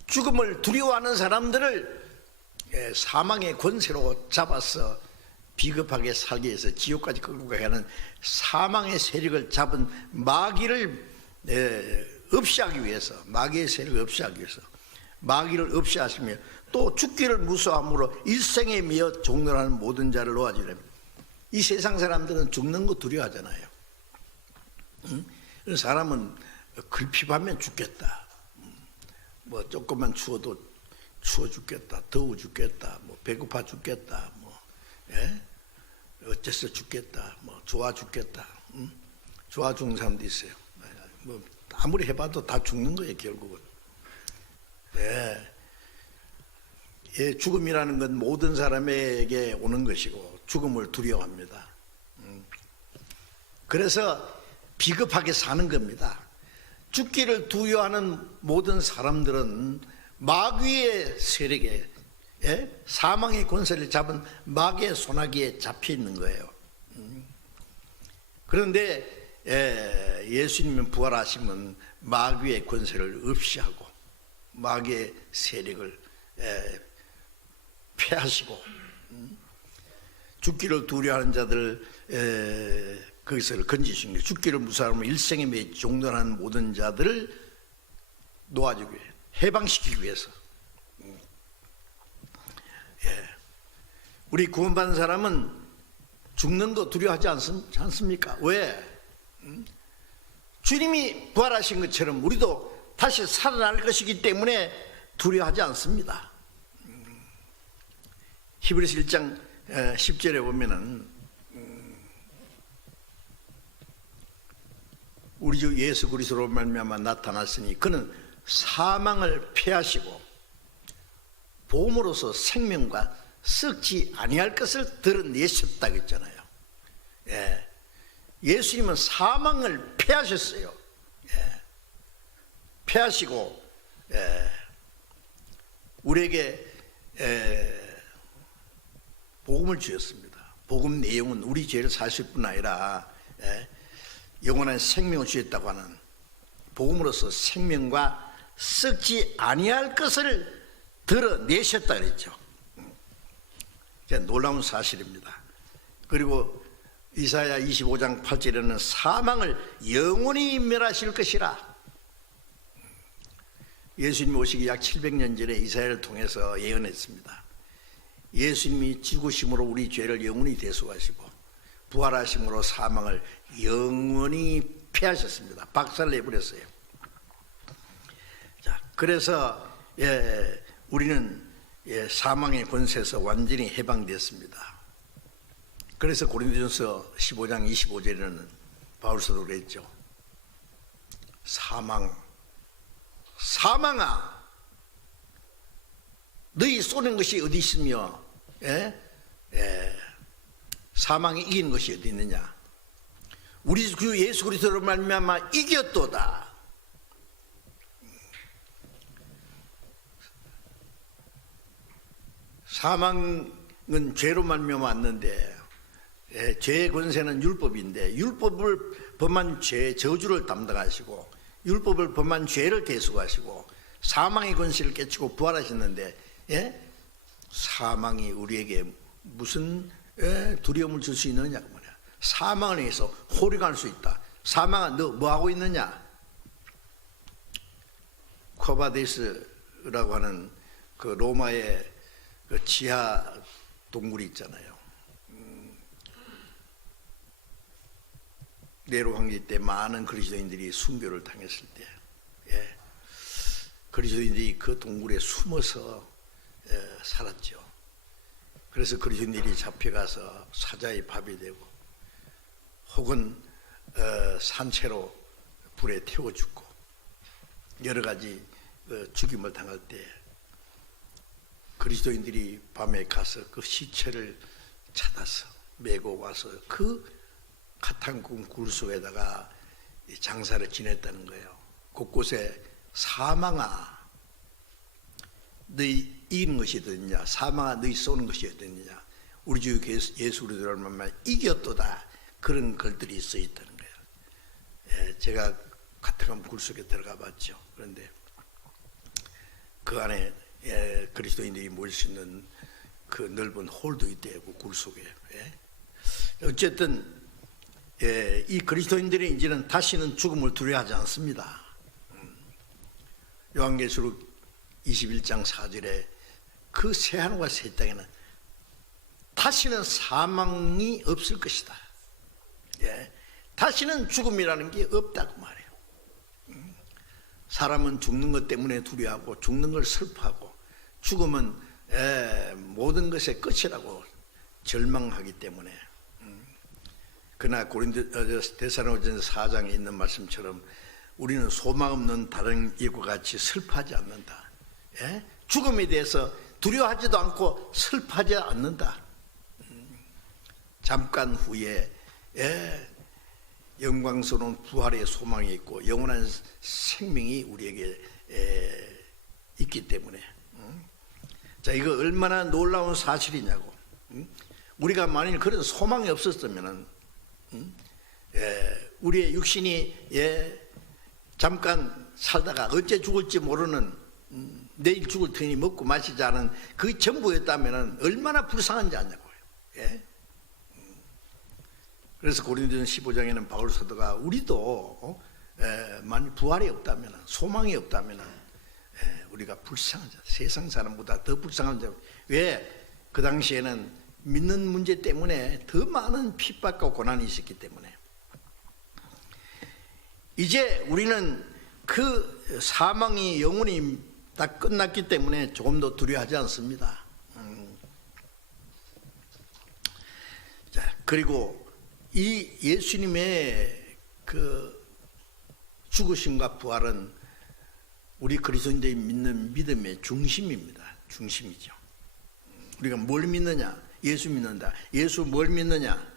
죽음을 두려워하는 사람들을 사망의 권세로 잡아서 비겁하게 살게 해서 지옥까지 끌고 가게 하는 사망의 세력을 잡은 마귀를 없애하기 위해서, 마귀의 세력을 없애하기 위해서 마귀를 없애하시며 또 죽기를 무서워함으로 일생에 미어 종노하는 모든 자를 놓아주려면. 이 세상 사람들은 죽는 거 두려워하잖아요. 사람은 글핍하면 죽겠다, 뭐 조금만 추워도 추워 죽겠다, 더워 죽겠다, 뭐 배고파 죽겠다, 뭐 어째서 죽겠다, 뭐 좋아 죽겠다, 좋아 죽는 사람도 있어요. 뭐 아무리 해봐도 다 죽는 거예요, 결국은. 죽음이라는 건 모든 사람에게 오는 것이고 죽음을 두려워합니다. 그래서 비겁하게 사는 겁니다. 죽기를 두려워하는 모든 사람들은 마귀의 세력에, 사망의 권세를 잡은 마귀의 소나기에 잡혀 있는 거예요. 그런데 예수님은 부활하시면 마귀의 권세를 없이하고 마귀의 세력을 폐하시고 죽기를 두려워하는 자들을 거기서 건지신 거예요. 죽기를 무서워하면 일생에 매여 종노하는 모든 자들을 놓아주기 위해, 해방시키기 위해서. 우리 구원받은 사람은 죽는 거 두려워하지 않습니까? 왜? 주님이 부활하신 것처럼 우리도 다시 살아날 것이기 때문에 두려워하지 않습니다. 히브리서 1장 10절에 보면은 우리 주 예수 그리스도로 말미암아 나타났으니 그는 사망을 패하시고 보험으로서 생명과 썩지 아니할 것을 드러내셨다 그랬잖아요. 예수님은 사망을 패하셨어요. 패하시고 우리에게 복음을 주셨습니다. 복음 내용은 우리 죄를 사실 뿐 아니라 영원한 생명을 주셨다고 하는 복음으로서 생명과 썩지 아니할 것을 드러내셨다 그랬죠. 놀라운 사실입니다. 그리고 이사야 25장 8절에는 사망을 영원히 멸하실 것이라. 예수님이 오시기 약 700년 전에 이사야를 통해서 예언했습니다. 예수님이 죽으심으로 우리 죄를 영원히 대속하시고 부활하심으로 사망을 영원히 패하셨습니다. 박살 내버렸어요. 자, 그래서 우리는 사망의 권세에서 완전히 해방됐습니다. 그래서 고린도전서 15장 25절에는 바울서도 그랬죠. 사망, 사망아 너희 쏘는 것이 어디 있으며 사망이 이기는 것이 어디 있느냐. 우리 주 예수 그리스도로 말미암아 이겼도다. 사망은 죄로 말미암아 왔는데 죄의 권세는 율법인데 율법을 범한 죄 저주를 담당하시고 율법을 범한 죄를 대속하시고 사망의 권세를 깨치고 부활하셨는데 사망이 우리에게 무슨 두려움을 줄 수 있느냐. 사망을 위해서 호령할 수 있다. 사망아 너 뭐하고 있느냐. 코바데스라고 하는 그 로마의 그 지하 동굴이 있잖아요. 네로 황제 때 많은 그리스도인들이 순교를 당했을 때 그리스도인들이 그 동굴에 숨어서 살았죠. 그래서 그리스도인들이 잡혀가서 사자의 밥이 되고 혹은 산채로 불에 태워 죽고 여러 가지 죽임을 당할 때 그리스도인들이 밤에 가서 그 시체를 찾아서 메고 와서 그 카탄kum 굴 속에다가 장사를 지냈다는 거예요. 곳곳에 사망아 너희 이기는 것이 어딨냐. 사망아 너희 쏘는 것이 어딨느냐. 우리 주 예수 그리스도를 만나 이겼도다. 그런 글들이 써 있다는 거예요. 제가 카탄kum 굴 속에 들어가 봤죠. 그런데 그 안에 그리스도인들이 모일 수 있는 그 넓은 홀도 있대요. 그 굴 속에. 어쨌든 이 그리스도인들이 이제는 다시는 죽음을 두려워하지 않습니다. 요한계시록 21장 4절에 그 새하늘과 새 땅에는 다시는 사망이 없을 것이다. 다시는 죽음이라는 게 없다고 말해요. 사람은 죽는 것 때문에 두려워하고 죽는 걸 슬퍼하고 죽음은 모든 것의 끝이라고 절망하기 때문에 그러나 데살로니가전서 4장에 있는 말씀처럼 우리는 소망 없는 다른 일과 같이 슬퍼하지 않는다. 죽음에 대해서 두려워하지도 않고 슬퍼하지 않는다. 잠깐 후에 영광스러운 부활의 소망이 있고 영원한 생명이 우리에게 있기 때문에 자 이거 얼마나 놀라운 사실이냐고. 우리가 만일 그런 소망이 없었으면 우리의 육신이 잠깐 살다가 어째 죽을지 모르는 내일 죽을 테니 먹고 마시지 않은 그 전부였다면 얼마나 불쌍한지 아냐고요. 그래서 고린도전 15장에는 바울 사도가 우리도 만일 부활이 없다면 소망이 없다면 우리가 불쌍한 자, 세상 사람보다 더 불쌍한 자. 왜? 그 당시에는 믿는 문제 때문에 더 많은 핍박과 고난이 있었기 때문에 이제 우리는 그 사망이 영원히 다 끝났기 때문에 조금 더 두려워하지 않습니다. 자, 그리고 이 예수님의 그 죽으심과 부활은 우리 그리스도인들이 믿는 믿음의 중심입니다. 중심이죠. 우리가 뭘 믿느냐? 예수 믿는다. 예수 뭘 믿느냐?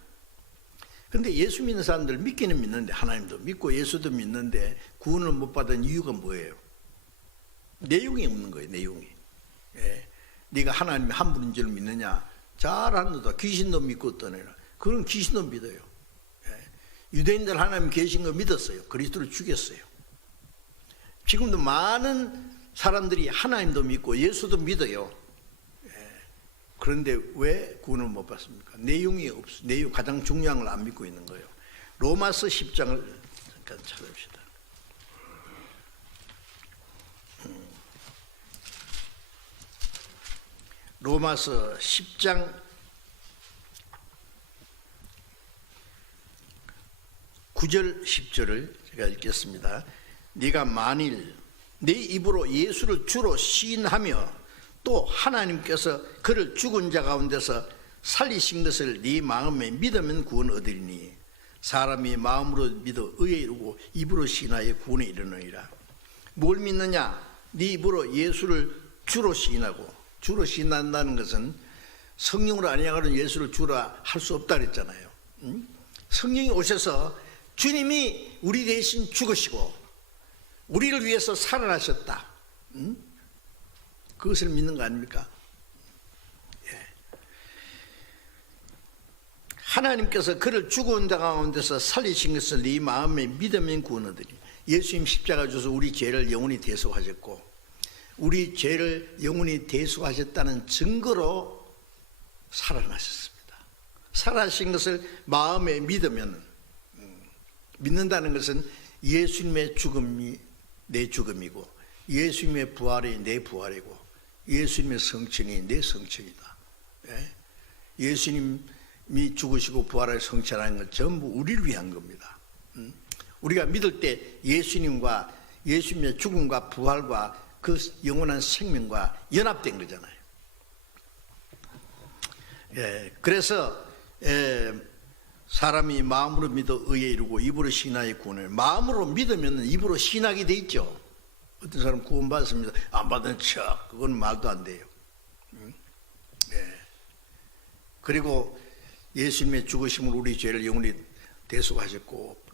근데 예수 믿는 사람들 믿기는 믿는데 하나님도 믿고 예수도 믿는데 구원을 못 받은 이유가 뭐예요? 내용이 없는 거예요. 내용이. 네가 하나님이 한 분인 줄 믿느냐? 잘하는다. 귀신도 믿고 떠내라. 그런 귀신도 믿어요. 유대인들 하나님 계신 거 믿었어요. 그리스도를 죽였어요. 지금도 많은 사람들이 하나님도 믿고 예수도 믿어요. 그런데 왜 구원을 못 받습니까? 내용이 없어. 내용 가장 중요한 걸 안 믿고 있는 거예요. 로마서 10장을 잠깐 찾아봅시다. 로마서 10장 9절 10절을 제가 읽겠습니다. 네가 만일 네 입으로 예수를 주로 시인하며 또 하나님께서 그를 죽은 자 가운데서 살리신 것을 네 마음에 믿으면 구원 얻으리니 사람이 마음으로 믿어 의에 이르고 입으로 시인하여 구원에 이르느니라. 뭘 믿느냐? 네 입으로 예수를 주로 시인하고, 주로 시인한다는 것은 성령으로 아니하고는 예수를 주라 할 수 없다 그랬잖아요. 성령이 오셔서 주님이 우리 대신 죽으시고 우리를 위해서 살아나셨다, 그것을 믿는 거 아닙니까? 예. 하나님께서 그를 죽은 자 가운데서 살리신 것을 네 마음에 믿으면 구원하더니, 예수님 십자가 주셔서 우리 죄를 영원히 대속하셨고 우리 죄를 영원히 대속하셨다는 증거로 살아나셨습니다. 살아나신 것을 마음에 믿으면, 믿는다는 것은 예수님의 죽음이 내 죽음이고 예수님의 부활이 내 부활이고 예수님의 성천이 내 성천이다. 예? 예수님이 죽으시고 부활을 성천하는 건 전부 우리를 위한 겁니다. 우리가 믿을 때 예수님과 예수님의 죽음과 부활과 그 영원한 생명과 연합된 거잖아요. 예, 그래서 사람이 마음으로 믿어 의에 이르고 입으로 신하에 구원을, 마음으로 믿으면 입으로 신하게 돼 있죠. 어떤 사람 구원 받습니다. 안 받은 척, 그건 말도 안 돼요. 예. 그리고 예수님의 죽으심으로 우리 죄를 영원히 대속하셨고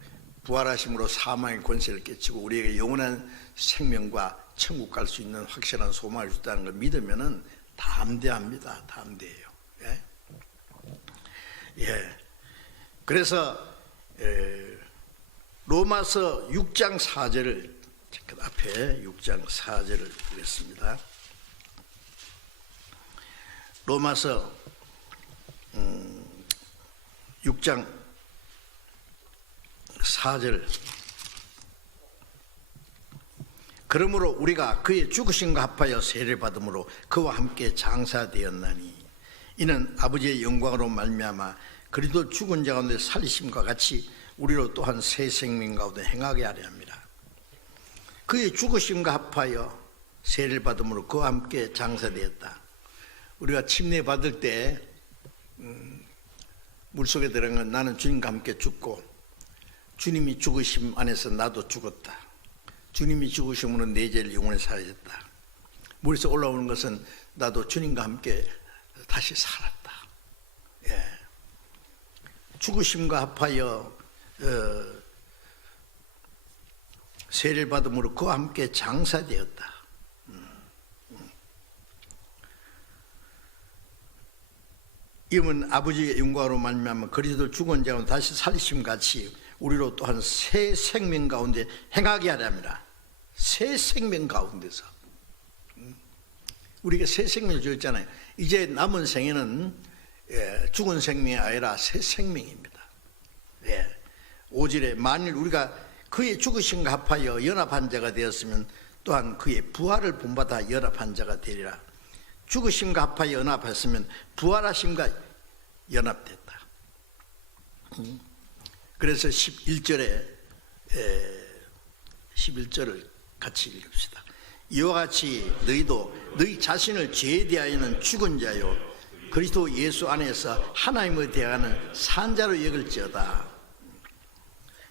부활하심으로 사망의 권세를 깨치고 우리에게 영원한 생명과 천국 갈 수 있는 확실한 소망을 줬다는 걸 믿으면은 담대합니다. 담대해요. 예. 예. 그래서 로마서 6장 4절을 그 앞에 6장 4절을 읽겠습니다. 로마서 6장 4절. 그러므로 우리가 그의 죽으심과 합하여 세례를 받음으로 그와 함께 장사되었나니 이는 아버지의 영광으로 말미암아 그리스도 죽은 자 가운데 살리심과 같이 우리로 또한 새 생명 가운데 행하게 하려 합니다. 그의 죽으심과 합하여 세례를 받음으로 그와 함께 장사되었다. 우리가 침례 받을 때 물속에 들어간 나는 주님과 함께 죽고 주님이 죽으심 안에서 나도 죽었다. 주님이 죽으심으로 내 죄를 영원히 사하셨다. 물에서 올라오는 것은 나도 주님과 함께 다시 살았다. 예. 죽으심과 합하여 세례를 받음으로 그와 함께 장사되었다. 이는 아버지의 영광으로 말미암아 그리스도를 죽은 자 가운데 다시 살리심 같이 우리로 또한 새 생명 가운데 행하게 하려 합니다. 새 생명 가운데서 우리가 새 생명을 주었잖아요. 이제 남은 생에는 죽은 생명이 아니라 새 생명입니다. 5절에 만일 우리가 그의 죽으심과 합하여 연합한 자가 되었으면 또한 그의 부활을 본받아 연합한 자가 되리라. 죽으심과 합하여 연합했으면 부활하심과 연합됐다. 그래서 11절을 같이 읽읍시다. 이와 같이 너희도 너희 자신을 죄에 대하여는 죽은 자요 그리스도 예수 안에서 하나님을 대하는 산 자로 여길지어다.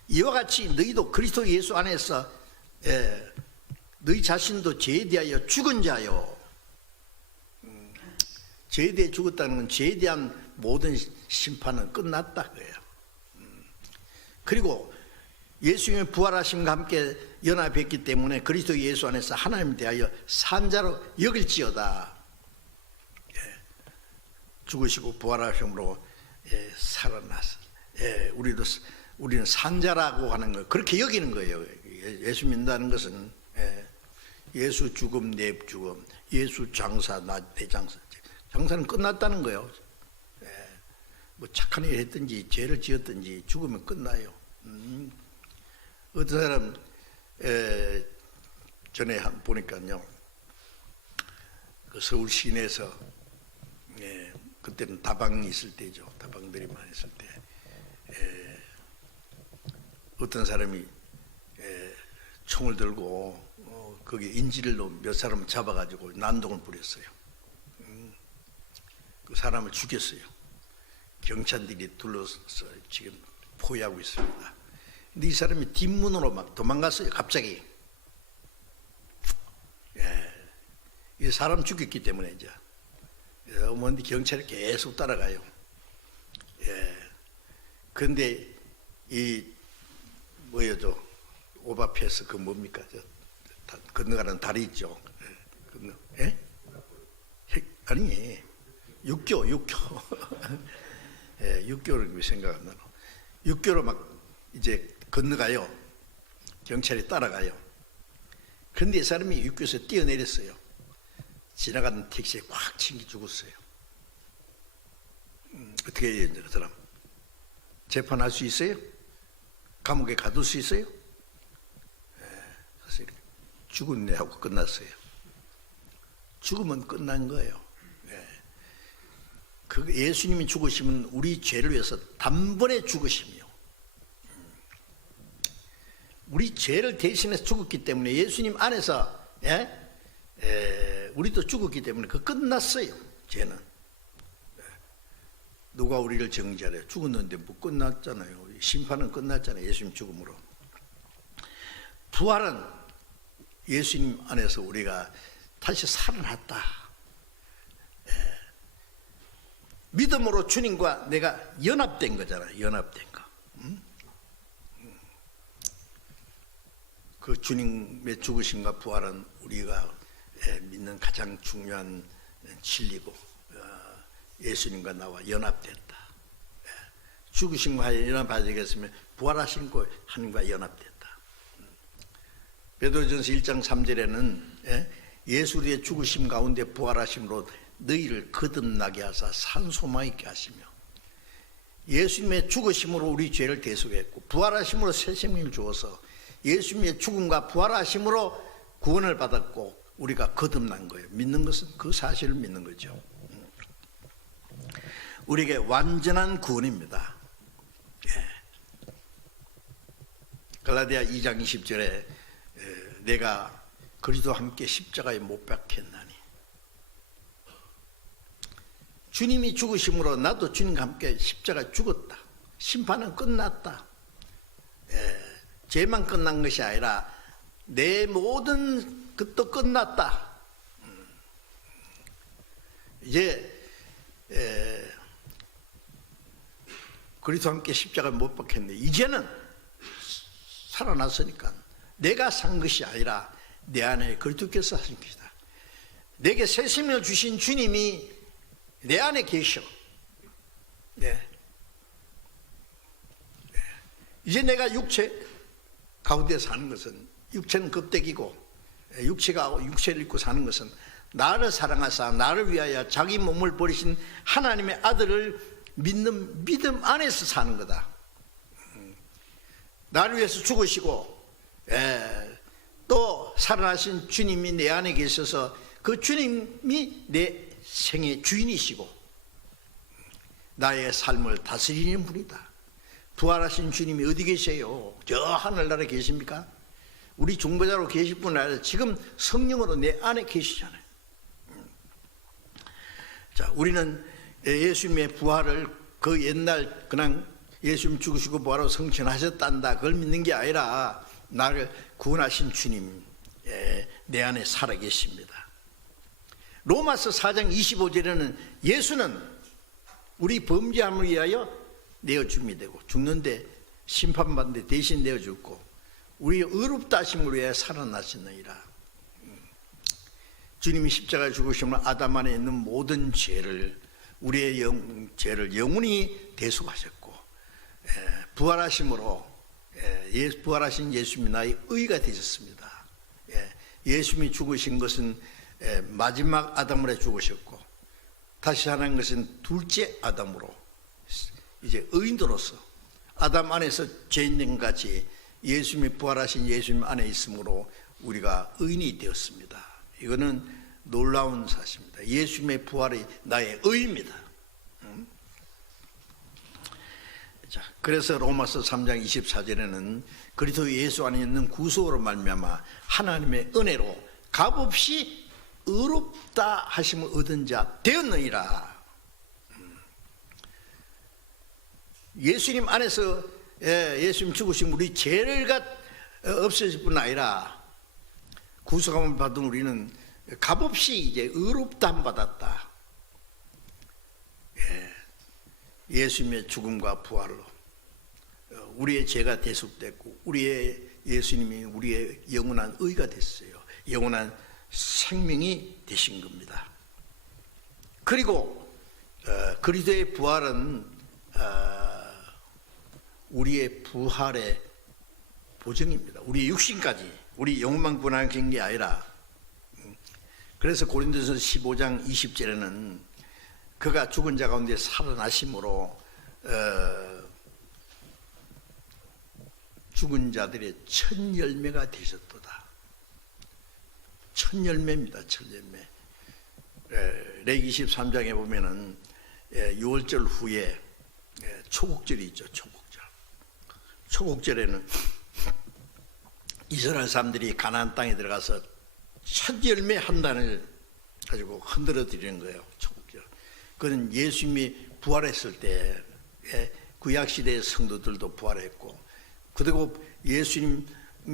이와 같이 너희도 그리스도 예수 안에서 너희 자신도 죄에 대하여 죽은 자요. 죄에 대해 죽었다는 건 죄에 대한 모든 심판은 끝났다 그래요. 그리고 예수님의 부활하심과 함께 연합했기 때문에 그리스도 예수 안에서 하나님 대하여 산자로 여길지어다. 죽으시고 부활하심으로 살아났어. 우리는 산자라고 하는 거 그렇게 여기는 거예요. 예수 믿는다는 것은 예수 죽음 내 죽음, 예수 장사 내 장사. 장사는 끝났다는 거예요. 뭐 착한 일 했든지 죄를 지었든지 죽으면 끝나요. 어떤 사람 전에 보니까요, 그 서울 시내에서 그때는 다방이 있을 때죠. 다방들이 많이 있을 때 어떤 사람이 총을 들고 거기 인질로 몇 사람을 잡아가지고 난동을 부렸어요. 그 사람을 죽였어요. 경찰들이 둘러서 지금 포위하고 있습니다. 근데 이 사람이 뒷문으로 막 도망갔어요. 갑자기. 이 사람 죽였기 때문에 이제 어머니 경찰이 계속 따라가요. 예. 그런데 이 뭐여도 오바페스 그 뭡니까? 건너가는 다리 있죠. 예? 아니 육교 예, 육교를 생각 안 나노. 육교로 막 이제 건너가요. 경찰이 따라가요. 그런데 이 사람이 육교에서 뛰어내렸어요. 지나가는 택시에 확 치기 죽었어요. 어떻게 해요, 이제 그 사람? 재판할 수 있어요? 감옥에 가둘 수 있어요? 사실 죽었네 하고 끝났어요. 죽으면 끝난 거예요. 그 예수님이 죽으시면 우리 죄를 위해서 단번에 죽으시며 우리 죄를 대신해서 죽었기 때문에 예수님 안에서 우리도 죽었기 때문에 그 끝났어요. 죄는 누가 우리를 정죄하래? 죽었는데 뭐 끝났잖아요. 심판은 끝났잖아요. 예수님 죽음으로. 부활은 예수님 안에서 우리가 다시 살아났다. 믿음으로 주님과 내가 연합된 거잖아요. 연합된 거. 그 주님의 죽으심과 부활은 우리가 믿는 가장 중요한 진리고 예수님과 나와 연합됐다. 죽으심과 연합하시겠으면 부활하신 거 하나님과 연합됐다. 베드로전서 1장 3절에는 예수 우리의 죽으심 가운데 부활하심으로 너희를 거듭나게 하사 산소망 있게 하시며 예수님의 죽으심으로 우리 죄를 대속했고 부활하심으로 새 생명을 주어서 예수님의 죽음과 부활하심으로 구원을 받았고 우리가 거듭난 거예요. 믿는 것은 그 사실을 믿는 거죠. 우리에게 완전한 구원입니다. 갈라디아 2장 20절에 내가 그리스도와 함께 십자가에 못 박혔나니 주님이 죽으심으로 나도 주님과 함께 십자가에 죽었다. 심판은 끝났다. 죄만 끝난 것이 아니라 내 모든 것도 끝났다. 이제 그리스도와 함께 십자가에 못 박혔는데 이제는 살아났으니까 내가 산 것이 아니라 내 안에 그리스도께서 하신 것이다. 내게 새 생명을 주신 주님이 내 안에 계셔. 이제 내가 육체 가운데 사는 것은 육체는 겁대기고 육체가 육체를 입고 사는 것은 나를 사랑하사 나를 위하여 자기 몸을 버리신 하나님의 아들을 믿는 믿음 안에서 사는 거다. 나를 위해서 죽으시고 또 살아나신 주님이 내 안에 계셔서 그 주님이 내 생의 주인이시고 나의 삶을 다스리는 분이다. 부활하신 주님이 어디 계세요? 저 하늘나라에 계십니까? 우리 중보자로 계실 뿐 아니라 지금 성령으로 내 안에 계시잖아요. 자, 우리는 예수님의 부활을 그 옛날 그냥 예수님 죽으시고 부활하고 성천하셨단다 그걸 믿는 게 아니라 나를 구원하신 주님 내 안에 살아계십니다. 로마서 4장 25절에는 예수는 우리 범죄함을 위하여 내어 죽음이 되고 죽는데 심판받는데 대신 내어 죽고 우리 의롭다 하심을 위하여 살아나셨느니라. 주님이 십자가에 죽으시면 아담 안에 있는 모든 죄를 우리의 죄를 영원히 대속하셨고 부활하심으로 부활하신 예수님이 나의 의가 되셨습니다. 예수님이 죽으신 것은 마지막 아담으로 죽으셨고 다시 살아난 것은 둘째 아담으로 이제 의인으로서 아담 안에서 죄인된 같이 예수님이 부활하신 예수님 안에 있으므로 우리가 의인이 되었습니다. 이거는 놀라운 사실입니다. 예수님의 부활이 나의 의입니다. 자, 그래서 로마서 3장 24절에는 그리스도 예수 안에 있는 구속으로 말미암아 하나님의 은혜로 값없이 의롭다 하심을 얻은 자 되었느니라. 예수님 안에서 예수님 죽으신 우리 죄를 없어질 뿐 아니라 구속함을 받은 우리는 값없이 이제 의롭다함 받았다. 예수님의 죽음과 부활로 우리의 죄가 대속됐고 우리의 예수님이 우리의 영원한 의가 됐어요. 영원한 생명이 되신 겁니다. 그리고 그리스도의 부활은 우리의 부활의 보증입니다. 우리 육신까지, 우리 영혼만 구원하는 게 아니라, 그래서 고린도서 15장 20절에는 그가 죽은 자 가운데 살아나심으로 죽은 자들의 첫 열매가 되셨도다. 첫 열매입니다. 첫 열매. 레위기 23장에 보면은 6월절 후에 초국절이 있죠. 초국절에는 이스라엘 사람들이 가나안 땅에 들어가서 첫 열매 한 단을 가지고 흔들어 드리는 거예요. 초국절. 그건 예수님이 부활했을 때 구약 시대의 성도들도 부활했고, 그리고 예수님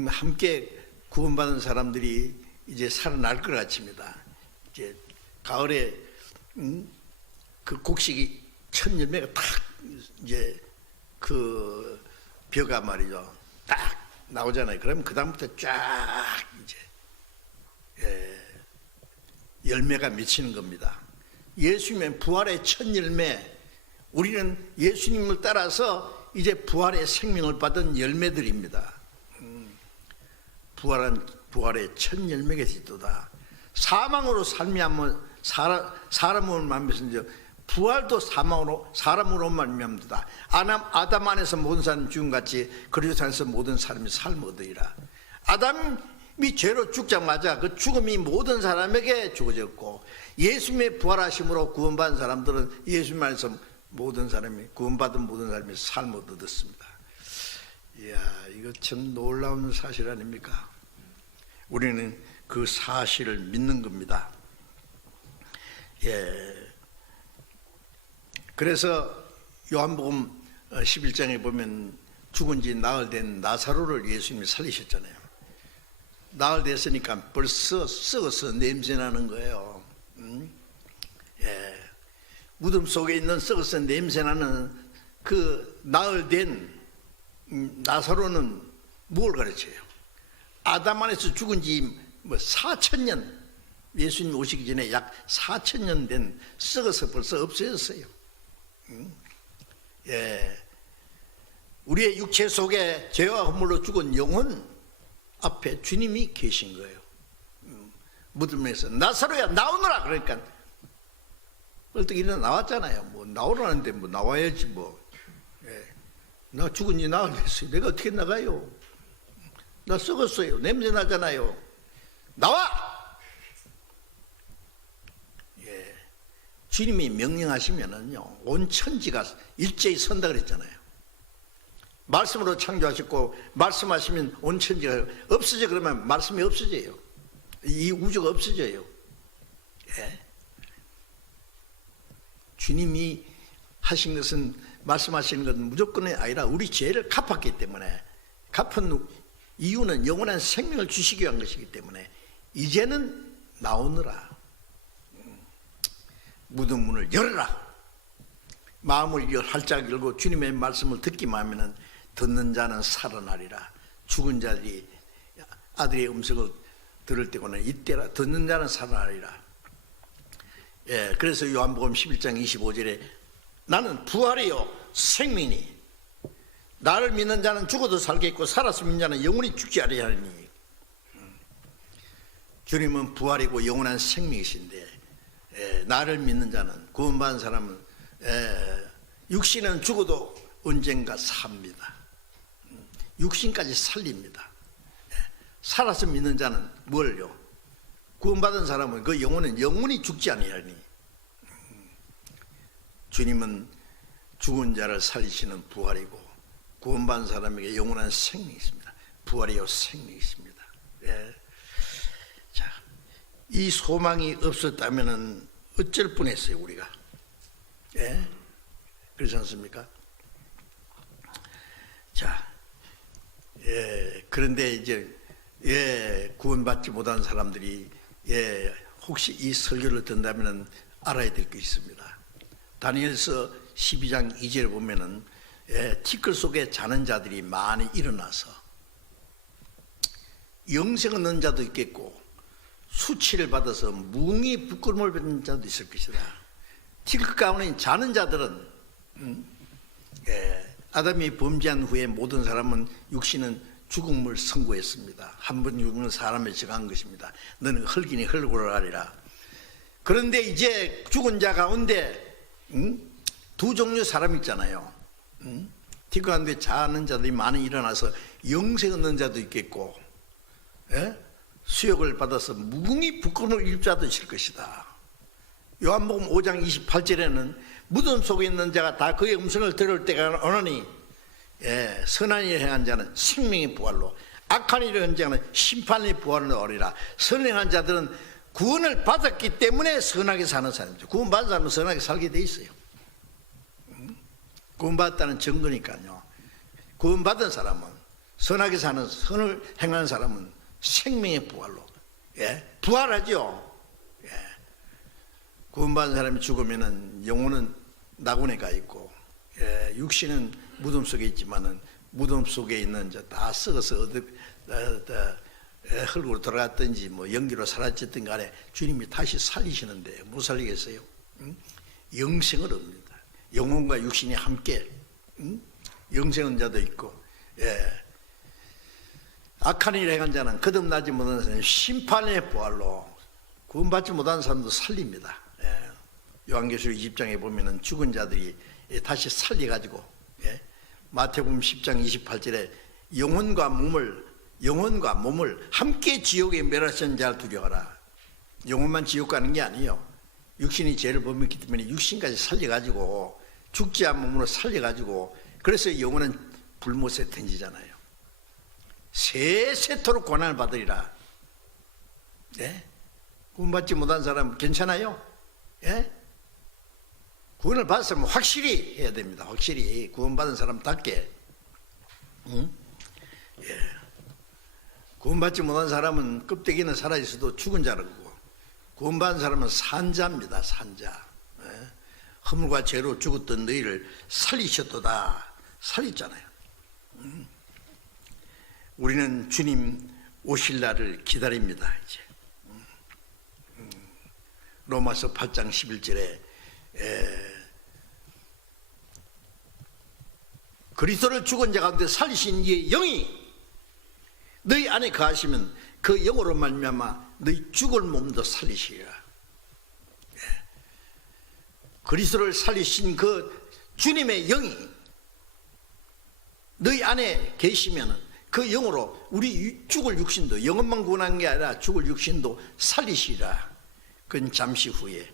함께 구원받은 사람들이 이제 살아날 것 같습니다. 이제 가을에 그 곡식이 첫 열매가 딱 이제 그 벼가 말이죠, 딱 나오잖아요. 그러면 그 다음부터 쫙 이제 열매가 맺히는 겁니다. 예수님의 부활의 첫 열매, 우리는 예수님을 따라서 이제 부활의 생명을 받은 열매들입니다. 부활의 첫 열매가 되도다. 사망으로 살미하면 사람으로 말미암아서 부활도 사람으로 말미암도다. 아담 안에서 모든 사람이 죽음같이 그리스도 안에서 모든 사람이 삶을 얻으리라. 아담이 죄로 죽자마자 그 죽음이 모든 사람에게 주어졌고, 예수님의 부활하심으로 구원받은 사람들은 예수님 안에서 모든 사람이, 구원받은 모든 사람이 삶을 얻었습니다. 이야, 이거 참 놀라운 사실 아닙니까? 우리는 그 사실을 믿는 겁니다. 그래서 요한복음 11장에 보면 죽은 지 나흘 된 나사로를 예수님이 살리셨잖아요. 나흘 됐으니까 벌써 썩어서 냄새나는 거예요. 무덤 속에 있는 썩어서 냄새나는 그 나흘 된 나사로는 뭘 가르쳐요? 아담 안에서 죽은 지 4,000년, 예수님 오시기 전에 약 4,000년 된 썩어서 벌써 없어졌어요. 우리의 육체 속에 죄와 허물로 죽은 영혼 앞에 주님이 계신 거예요. 무덤에서 나사로야 나오너라 그러니까 얼떡 일어나 나왔잖아요. 뭐 나오라는데 뭐 나와야지 뭐. 나 죽은 지 나흘 됐어요. 내가 어떻게 나가요? 나 썩었어요. 냄새 나잖아요. 나와! 주님이 명령하시면은요, 온 천지가 일제히 선다 그랬잖아요. 말씀으로 창조하셨고, 말씀하시면 온 천지가 없어져. 그러면 말씀이 없어져요. 이 우주가 없어져요. 주님이 하신 것은, 말씀하시는 것은 무조건이 아니라 우리 죄를 갚았기 때문에, 갚은 이유는 영원한 생명을 주시기 위한 것이기 때문에 이제는 나오느라. 무덤 문을 열어라. 마음을 활짝 열고 주님의 말씀을 듣기만 하면 듣는 자는 살아나리라. 죽은 자들이 아들의 음성을 들을 때고는 이때라. 듣는 자는 살아나리라. 그래서 요한복음 11장 25절에 나는 부활이요 생명이니 나를 믿는 자는 죽어도 살겠고 살아서 믿는 자는 영원히 죽지 아니하리니. 주님은 부활이고 영원한 생명이신데, 나를 믿는 자는, 구원받은 사람은 육신은 죽어도 언젠가 삽니다. 육신까지 살립니다. 살아서 믿는 자는 뭘요? 구원받은 사람은 그 영혼은 영원히 죽지 아니하니. 주님은 죽은 자를 살리시는 부활이고 구원받은 사람에게 영원한 생명이 있습니다. 부활이요 생명이 있습니다. 자, 이 소망이 없었다면은 어쩔 뻔했어요 우리가. 그렇지 않습니까? 자, 그런데 이제 구원받지 못한 사람들이 혹시 이 설교를 듣는다면 알아야 될 게 있습니다. 다니엘서 12장 2절에 보면은 티끌 속에 자는 자들이 많이 일어나서 영생 얻는 자도 있겠고 수치를 받아서 뭉이 부끄러움을 받는 자도 있을 것이다. 티끌 가운데 자는 자들은 아담이 범죄한 후에 모든 사람은 육신은 죽음을 선고했습니다. 한 번 죽으면 사람에 정한 것입니다. 너는 흙이니 흙으로 가리라. 그런데 이제 죽은 자 가운데 두 종류 사람 있잖아요. 티끌 가운데 자는 자들이 많이 일어나서 영생 얻는 자도 있겠고 수욕을 받아서 무궁히 부끄러움을 입을 자도 있을 것이다. 요한복음 5장 28절에는 무덤 속에 있는 자가 다 그의 음성을 들을 때가 오나니 선한 일을 행한 자는 생명의 부활로 악한 일을 행한 자는 심판의 부활로 얻으리라. 선행한 자들은 구원을 받았기 때문에 선하게 사는 사람이죠. 구원받은 사람은 선하게 살게 돼 있어요. 구원받았다는 증거니까요. 구원받은 사람은 선하게 사는 선을 행하는 사람은 생명의 부활로 부활하죠. 구원받은 사람이 죽으면은 영혼은 낙원에 가 있고 육신은 무덤 속에 있지만은 무덤 속에 있는 자 다 썩어서 흙으로 돌아갔든지 뭐 연기로 사라졌든 간에 주님이 다시 살리시는데 못 살리겠어요? 영생을 얻습니다. 영혼과 육신이 함께 영생한 자도 있고 악한 일을 행한 자는 거듭나지 못하는 사람은 심판의 부활로 구원받지 못한 사람도 살립니다. 요한계시록 20장에 보면은 죽은 자들이 다시 살려가지고 마태복음 10장 28절에 영혼과 몸을 함께 지옥에 멸하신 자를 두려워하라. 영혼만 지옥 가는 게 아니에요. 육신이 죄를 범했기 때문에 육신까지 살려가지고 죽지 않은 몸으로 살려가지고 그래서 영혼은 불못에 던지잖아요. 세세토록 고난을 받으리라. 구원받지 못한 사람 괜찮아요? 구원을 받았으면 확실히 해야 됩니다. 확실히 구원받은 사람답게. 구원받지 못한 사람은 껍데기는 살아있어도 죽은 자라고, 구원받은 사람은 산자입니다. 산자. 허물과 죄로 죽었던 너희를 살리셨도다. 살렸잖아요. 우리는 주님 오실 날을 기다립니다. 이제 로마서 8장 11절에 그리스도를 죽은 자 가운데 살리신 이의 영이 너희 안에 거하시면 그 영으로 말미암아 너희 죽을 몸도 살리시리라. 그리스도를 살리신 그 주님의 영이 너희 안에 계시면 그 영으로 우리 죽을 육신도, 영혼만 구원한 게 아니라 죽을 육신도 살리시리라. 그건 잠시 후에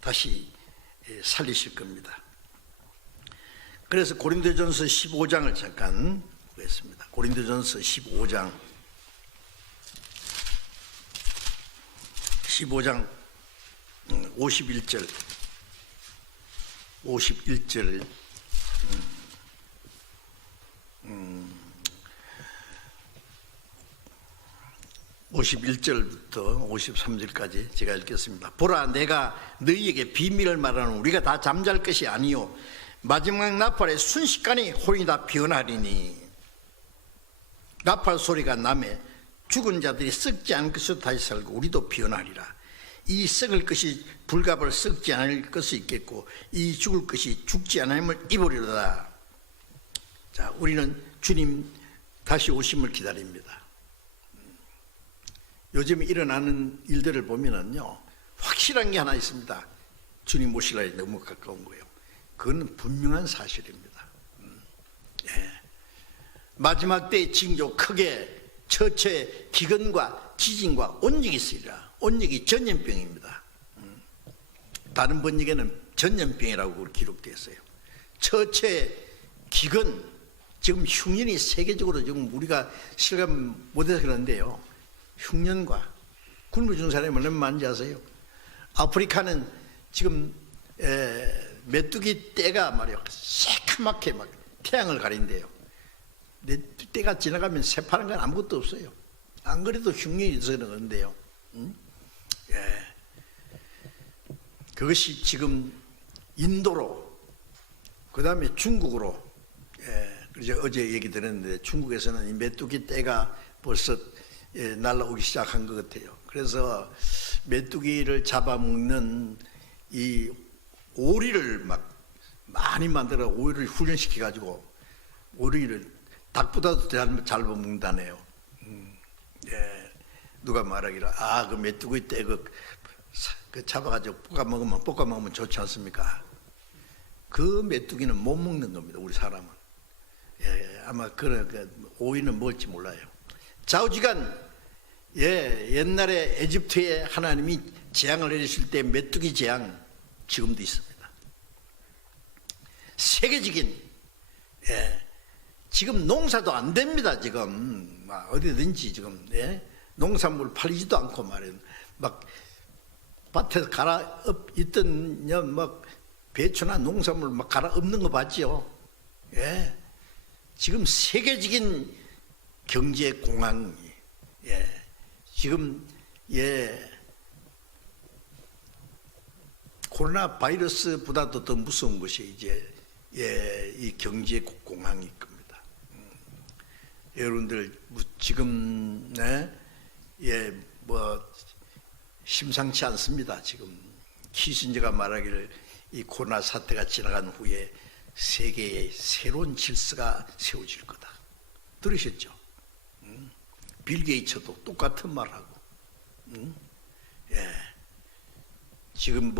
다시 살리실 겁니다. 그래서 고린도전서 15장을 잠깐 보겠습니다. 고린도전서 15장 51절 51절부터 53절까지 제가 읽겠습니다. 보라, 내가 너희에게 비밀을 말하는 우리가 다 잠잘 것이 아니요 마지막 나팔의 순식간에 혼이 다 변하리니 나팔 소리가 나매 죽은 자들이 썩지 않을 것으로 다시 살고 우리도 변하리라. 이 썩을 것이 불갑을 썩지 않을 것이 있겠고 이 죽을 것이 죽지 않음을 입으리로다. 자, 우리는 주님 다시 오심을 기다립니다. 요즘 일어나는 일들을 보면은요, 확실한 게 하나 있습니다. 주님 오실 날이 너무 가까운 거예요. 그건 분명한 사실입니다. 마지막 때의 징조 크게 처처에 기근과 지진과 온역이 있으리라. 온역이 전염병입니다. 다른 번역에는 전염병이라고 기록되어 있어요. 처처에 기근, 지금 흉년이 세계적으로 지금 우리가 실감 못해서 그런데요, 흉년과 굶어 죽는 사람이 얼마나 많은지 아세요? 아프리카는 지금 메뚜기 떼가 말이요 새카맣게 막 태양을 가린대요. 때가 지나가면 새파란 건 아무것도 없어요. 안 그래도 흉년이 있어서 그런데요. 예. 그것이 지금 인도로, 그 다음에 중국으로, 그래서 어제 얘기 들었는데 중국에서는 이 메뚜기 떼가 벌써 날아오기 시작한 것 같아요. 그래서 메뚜기를 잡아먹는 이 오리를 막 많이 만들어 오리를 훈련시켜 가지고 오리를 닭보다도 잘 잡아먹는다네요. 예. 누가 말하기를 그 메뚜기 떼 그 잡아가지고 볶아 먹으면 좋지 않습니까? 그 메뚜기는 못 먹는 겁니다. 우리 사람은. 예, 아마 그 오이는 먹을지 몰라요. 좌우지간 옛날에 에집트에 하나님이 재앙을 내리실 때 메뚜기 재앙 지금도 있습니다. 세계적인 지금 농사도 안 됩니다. 지금 어디든지 지금 농산물 팔리지도 않고 말이에요. 막 밭에서 갈아 있던 막 배추나 농산물 막 갈아 엎는 거 봤죠. 지금 세계적인 경제 공황이 지금 코로나 바이러스보다도 더 무서운 것이 이제 이 경제 공황일 겁니다. 여러분들 지금 뭐 심상치 않습니다. 지금 키신저가 말하기를 이 코로나 사태가 지나간 후에 세계에 새로운 질서가 세워질 거다. 들으셨죠? 빌 게이츠도 똑같은 말하고, 지금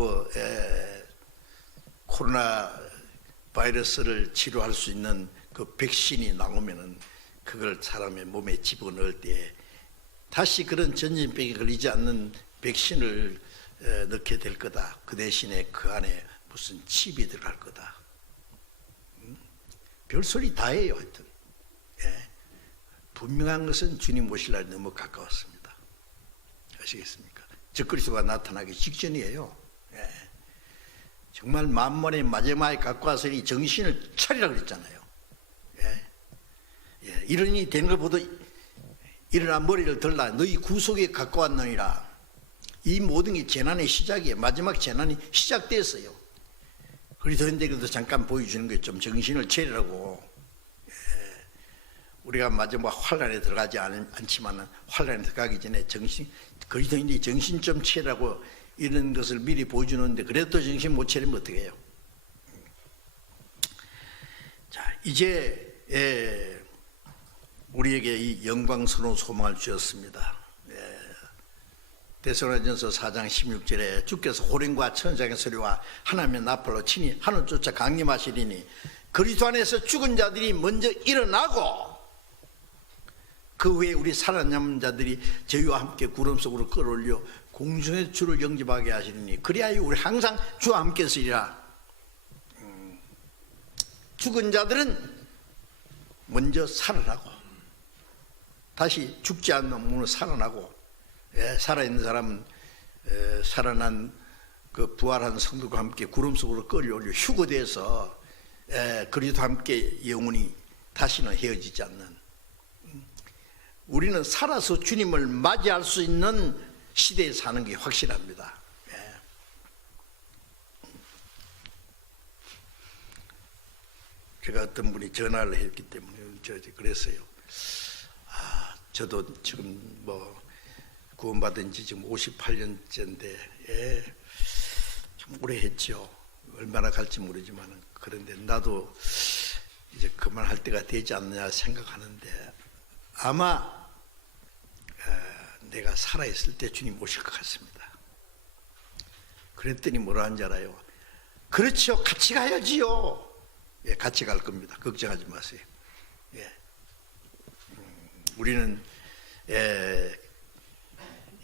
코로나 바이러스를 치료할 수 있는 그 백신이 나오면은 그걸 사람의 몸에 집어넣을 때 다시 그런 전염병에 걸리지 않는 백신을 넣게 될 거다. 그 대신에 그 안에 무슨 칩이 들어갈 거다. 별소리 다 해요. 하여튼 분명한 것은 주님 오실 날이 너무 가까웠습니다. 아시겠습니까? 적그리스도가 나타나기 직전이에요. 정말 만번의 마지막에 갖고 와서니 정신을 차리라 그랬잖아요. 이런 일이 되는 것보다 일어나 머리를 들라. 너희 구속에 갖고 왔느니라. 이 모든 게 재난의 시작이에요. 마지막 재난이 시작됐어요. 그래도 잠깐 보여주는 거예요. 좀 정신을 차리라고. 우리가 마지막 환란에 들어가지 않지만 환란에 들어가기 전에 그리스도인들이 정신 좀 차리라고 이런 것을 미리 보여주는데 그래도 정신 못 차리면 어떻게 해요? 자, 이제 우리에게 이 영광스러운 소망을 주셨습니다. 데살로니가전서 4장 16절에 주께서 호령과 천장의 소리와 하나님의 나팔로 친히 하늘 쫓아 강림하시리니 그리스도 안에서 죽은 자들이 먼저 일어나고 그 후에 우리 살아남은 자들이 저희와 함께 구름 속으로 끌어올려 공중의 주를 영접하게 하시리니 그리하여 우리 항상 주와 함께 서리라. 죽은 자들은 먼저 살아나고 다시 죽지 않는 몸으로 살아나고 살아있는 사람은 살아난 그 부활한 성도과 함께 구름 속으로 끌어올려 휴거돼서 그리스도와 함께 영원히 다시는 헤어지지 않는 우리는 살아서 주님을 맞이할 수 있는 시대에 사는 게 확실합니다. 제가 어떤 분이 전화를 했기 때문에 그랬어요. 저도 지금 구원받은 지 지금 58년째인데 좀 오래 했죠. 얼마나 갈지 모르지만 그런데 나도 이제 그만할 때가 되지 않느냐 생각하는데 아마 내가 살아있을 때 주님 오실 것 같습니다. 그랬더니 뭐라 하는지 알아요? 그렇죠, 같이 가야지요. 같이 갈 겁니다. 걱정하지 마세요. 우리는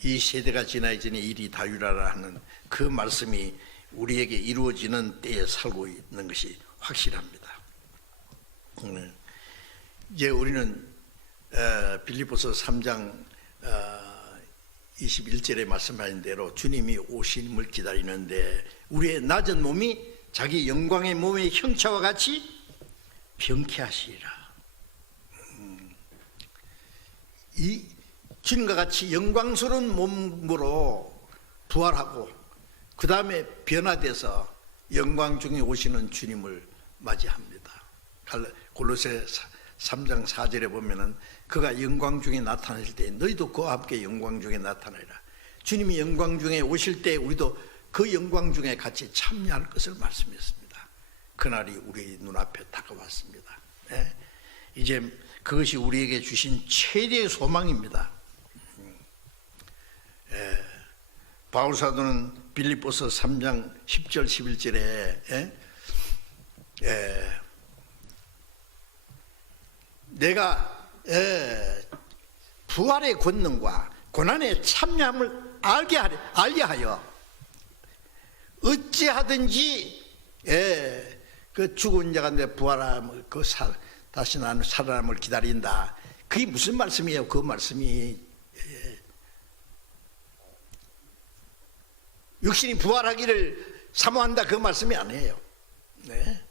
이 세대가 지나기 전에 일이 다유라라 하는 그 말씀이 우리에게 이루어지는 때에 살고 있는 것이 확실합니다. 이제 우리는 빌립보서 3장 21절에 말씀하신 대로 주님이 오심을 기다리는데 우리의 낮은 몸이 자기 영광의 몸의 형체와 같이 병쾌하시리라. 이 주님과 같이 영광스러운 몸으로 부활하고 그 다음에 변화돼서 영광 중에 오시는 주님을 맞이합니다. 골로새 3장 4절에 보면은 그가 영광 중에 나타나실 때 너희도 그와 함께 영광 중에 나타나리라. 주님이 영광 중에 오실 때 우리도 그 영광 중에 같이 참여할 것을 말씀했습니다. 그날이 우리 눈앞에 다가왔습니다. 네? 이제 그것이 우리에게 주신 최대의 소망입니다. 바울 사도는 빌립보서 3장 10절 11절에 내가 부활의 권능과 고난의 참여함을 알게 하여 어찌하든지 그 죽은 자가 내 부활함을 다시 나는 살아남을 기다린다. 그게 무슨 말씀이에요? 그 말씀이 육신이 부활하기를 사모한다 그 말씀이 아니에요. 네.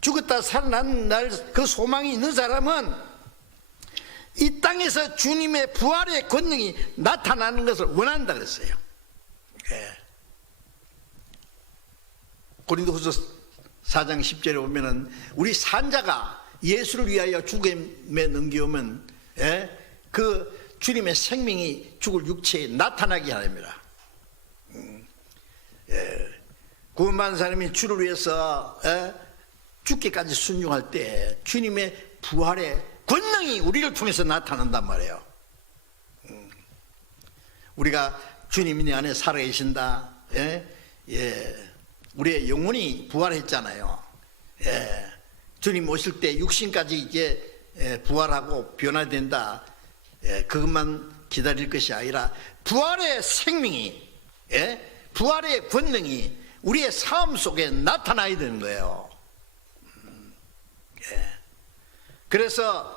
죽었다 살아난 날 그 소망이 있는 사람은 이 땅에서 주님의 부활의 권능이 나타나는 것을 원한다 그랬어요. 고린도후서 4장 10절에 보면은 우리 산자가 예수를 위하여 죽음에 넘겨오면 그 주님의 생명이 죽을 육체에 나타나게 하랍니다. 구원받은 사람이 주를 위해서 죽기까지 순종할 때 주님의 부활의 권능이 우리를 통해서 나타난단 말이에요. 우리가 주님이 내 안에 살아계신다. 우리의 영혼이 부활했잖아요. 주님 오실 때 육신까지 이제 부활하고 변화된다. 그것만 기다릴 것이 아니라 부활의 생명이, 부활의 권능이 우리의 삶 속에 나타나야 되는 거예요. 그래서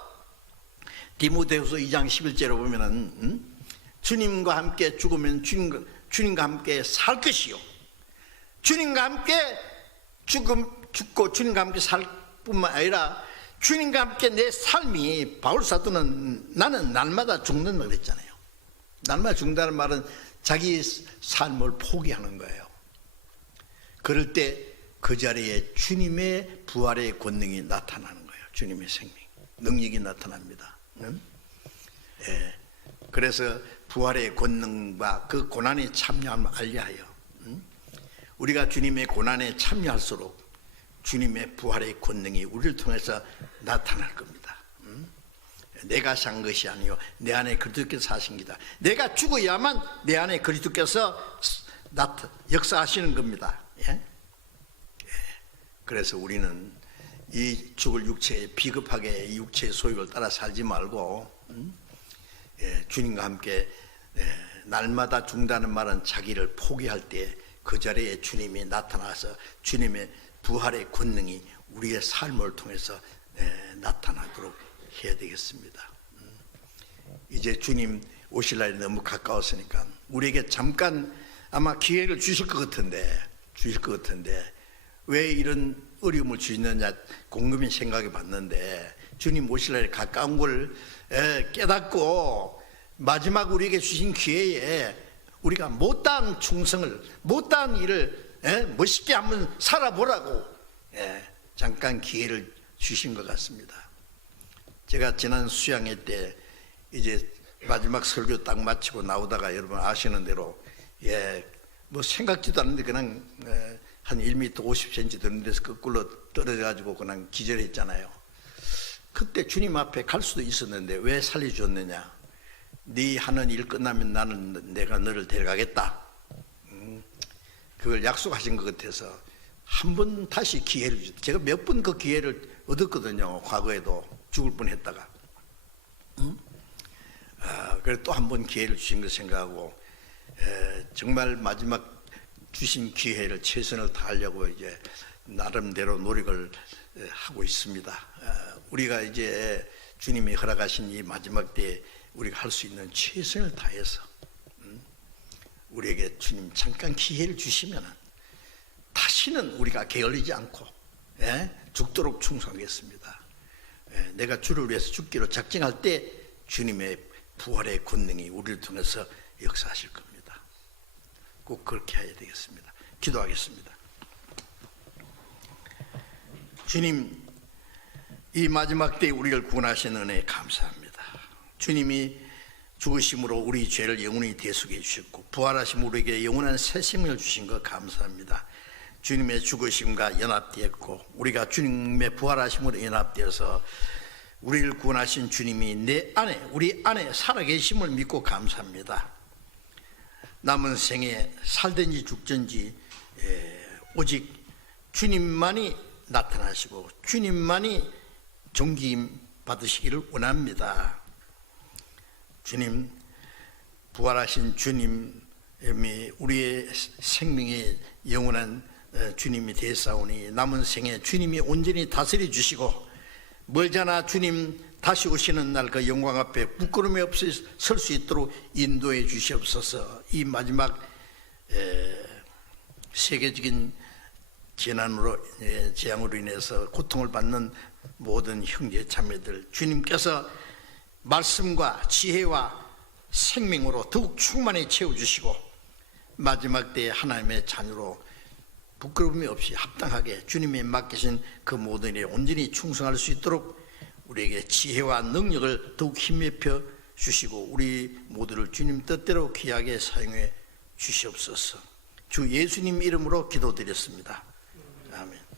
디모데후서 2장 11절에 보면은 주님과 함께 죽으면 주님과 함께 살 것이요, 주님과 함께 죽고 주님과 함께 살 뿐만 아니라 주님과 함께 내 삶이, 바울 사도는 나는 날마다 죽는다 그랬잖아요. 날마다 죽는다는 말은 자기 삶을 포기하는 거예요. 그럴 때 그 자리에 주님의 부활의 권능이 나타나는 거예요. 주님의 생명, 능력이 나타납니다. 그래서 부활의 권능과 그 고난에 참여함을 알게 하여 우리가 주님의 고난에 참여할수록 주님의 부활의 권능이 우리를 통해서 나타날 겁니다. 내가 산 것이 아니요 내 안에 그리스도께서 사신 기다. 내가 죽어야만 내 안에 그리스도께서 역사하시는 겁니다. 그래서 우리는 이 죽을 육체에 비겁하게 이 육체의 소욕을 따라 살지 말고 주님과 함께 날마다 죽는다는 말은 자기를 포기할 때 그 자리에 주님이 나타나서 주님의 부활의 권능이 우리의 삶을 통해서 나타나도록 해야 되겠습니다. 이제 주님 오실 날이 너무 가까웠으니까 우리에게 잠깐 아마 기회를 주실 것 같은데 왜 이런 어려움을 주시느냐 곰곰이 생각해 봤는데 주님 오실 날이 가까운 걸 깨닫고 마지막 우리에게 주신 기회에 우리가 못다한 충성을, 못다한 일을 멋있게 한번 살아보라고 잠깐 기회를 주신 것 같습니다. 제가 지난 수양회 때 이제 마지막 설교 딱 마치고 나오다가 여러분 아시는 대로 뭐 생각지도 않는데 그냥 한 1m 50cm 되는 데서 거꾸로 떨어져가지고 그냥 기절했잖아요. 그때 주님 앞에 갈 수도 있었는데 왜 살려줬느냐? 네 하는 일 끝나면 나는 내가 너를 데려가겠다. 그걸 약속하신 것 같아서 한 번 다시 기회를 주셨다. 제가 몇 번 그 기회를 얻었거든요. 과거에도 죽을 뻔했다가. 그래서 또 한 번 기회를 주신 걸 생각하고 정말 마지막 주신 기회를 최선을 다하려고 이제 나름대로 노력을 하고 있습니다. 우리가 이제 주님이 허락하신 이 마지막 때에 우리가 할 수 있는 최선을 다해서 우리에게 주님 잠깐 기회를 주시면 다시는 우리가 게을리지 않고 죽도록 충성하겠습니다. 내가 주를 위해서 죽기로 작정할 때 주님의 부활의 권능이 우리를 통해서 역사하실 겁니다. 꼭 그렇게 해야 되겠습니다. 기도하겠습니다. 주님, 이 마지막 때에 우리를 구원하신 은혜에 감사합니다. 주님이 죽으심으로 우리 죄를 영원히 대속해 주셨고 부활하심 우리에게 영원한 새 생명을 주신 것 감사합니다. 주님의 죽으심과 연합되었고 우리가 주님의 부활하심으로 연합되어서 우리를 구원하신 주님이 우리 안에 살아계심을 믿고 감사합니다. 남은 생에 살든지 죽든지 오직 주님만이 나타나시고 주님만이 존귀임 받으시기를 원합니다. 주님, 부활하신 주님이 우리의 생명의 영원한 주님이 되사오니 남은 생에 주님이 온전히 다스려 주시고 멀잖아 주님 다시 오시는 날 그 영광 앞에 부끄러움이 없이 설 수 있도록 인도해 주시옵소서. 이 마지막 세계적인 재앙으로 인해서 고통을 받는 모든 형제 자매들, 주님께서 말씀과 지혜와 생명으로 더욱 충만히 채워주시고 마지막 때에 하나님의 자녀로 부끄러움이 없이 합당하게 주님이 맡기신 그 모든 일에 온전히 충성할 수 있도록 우리에게 지혜와 능력을 더욱 힘입혀 주시고 우리 모두를 주님 뜻대로 귀하게 사용해 주시옵소서. 주 예수님 이름으로 기도드렸습니다. 아멘.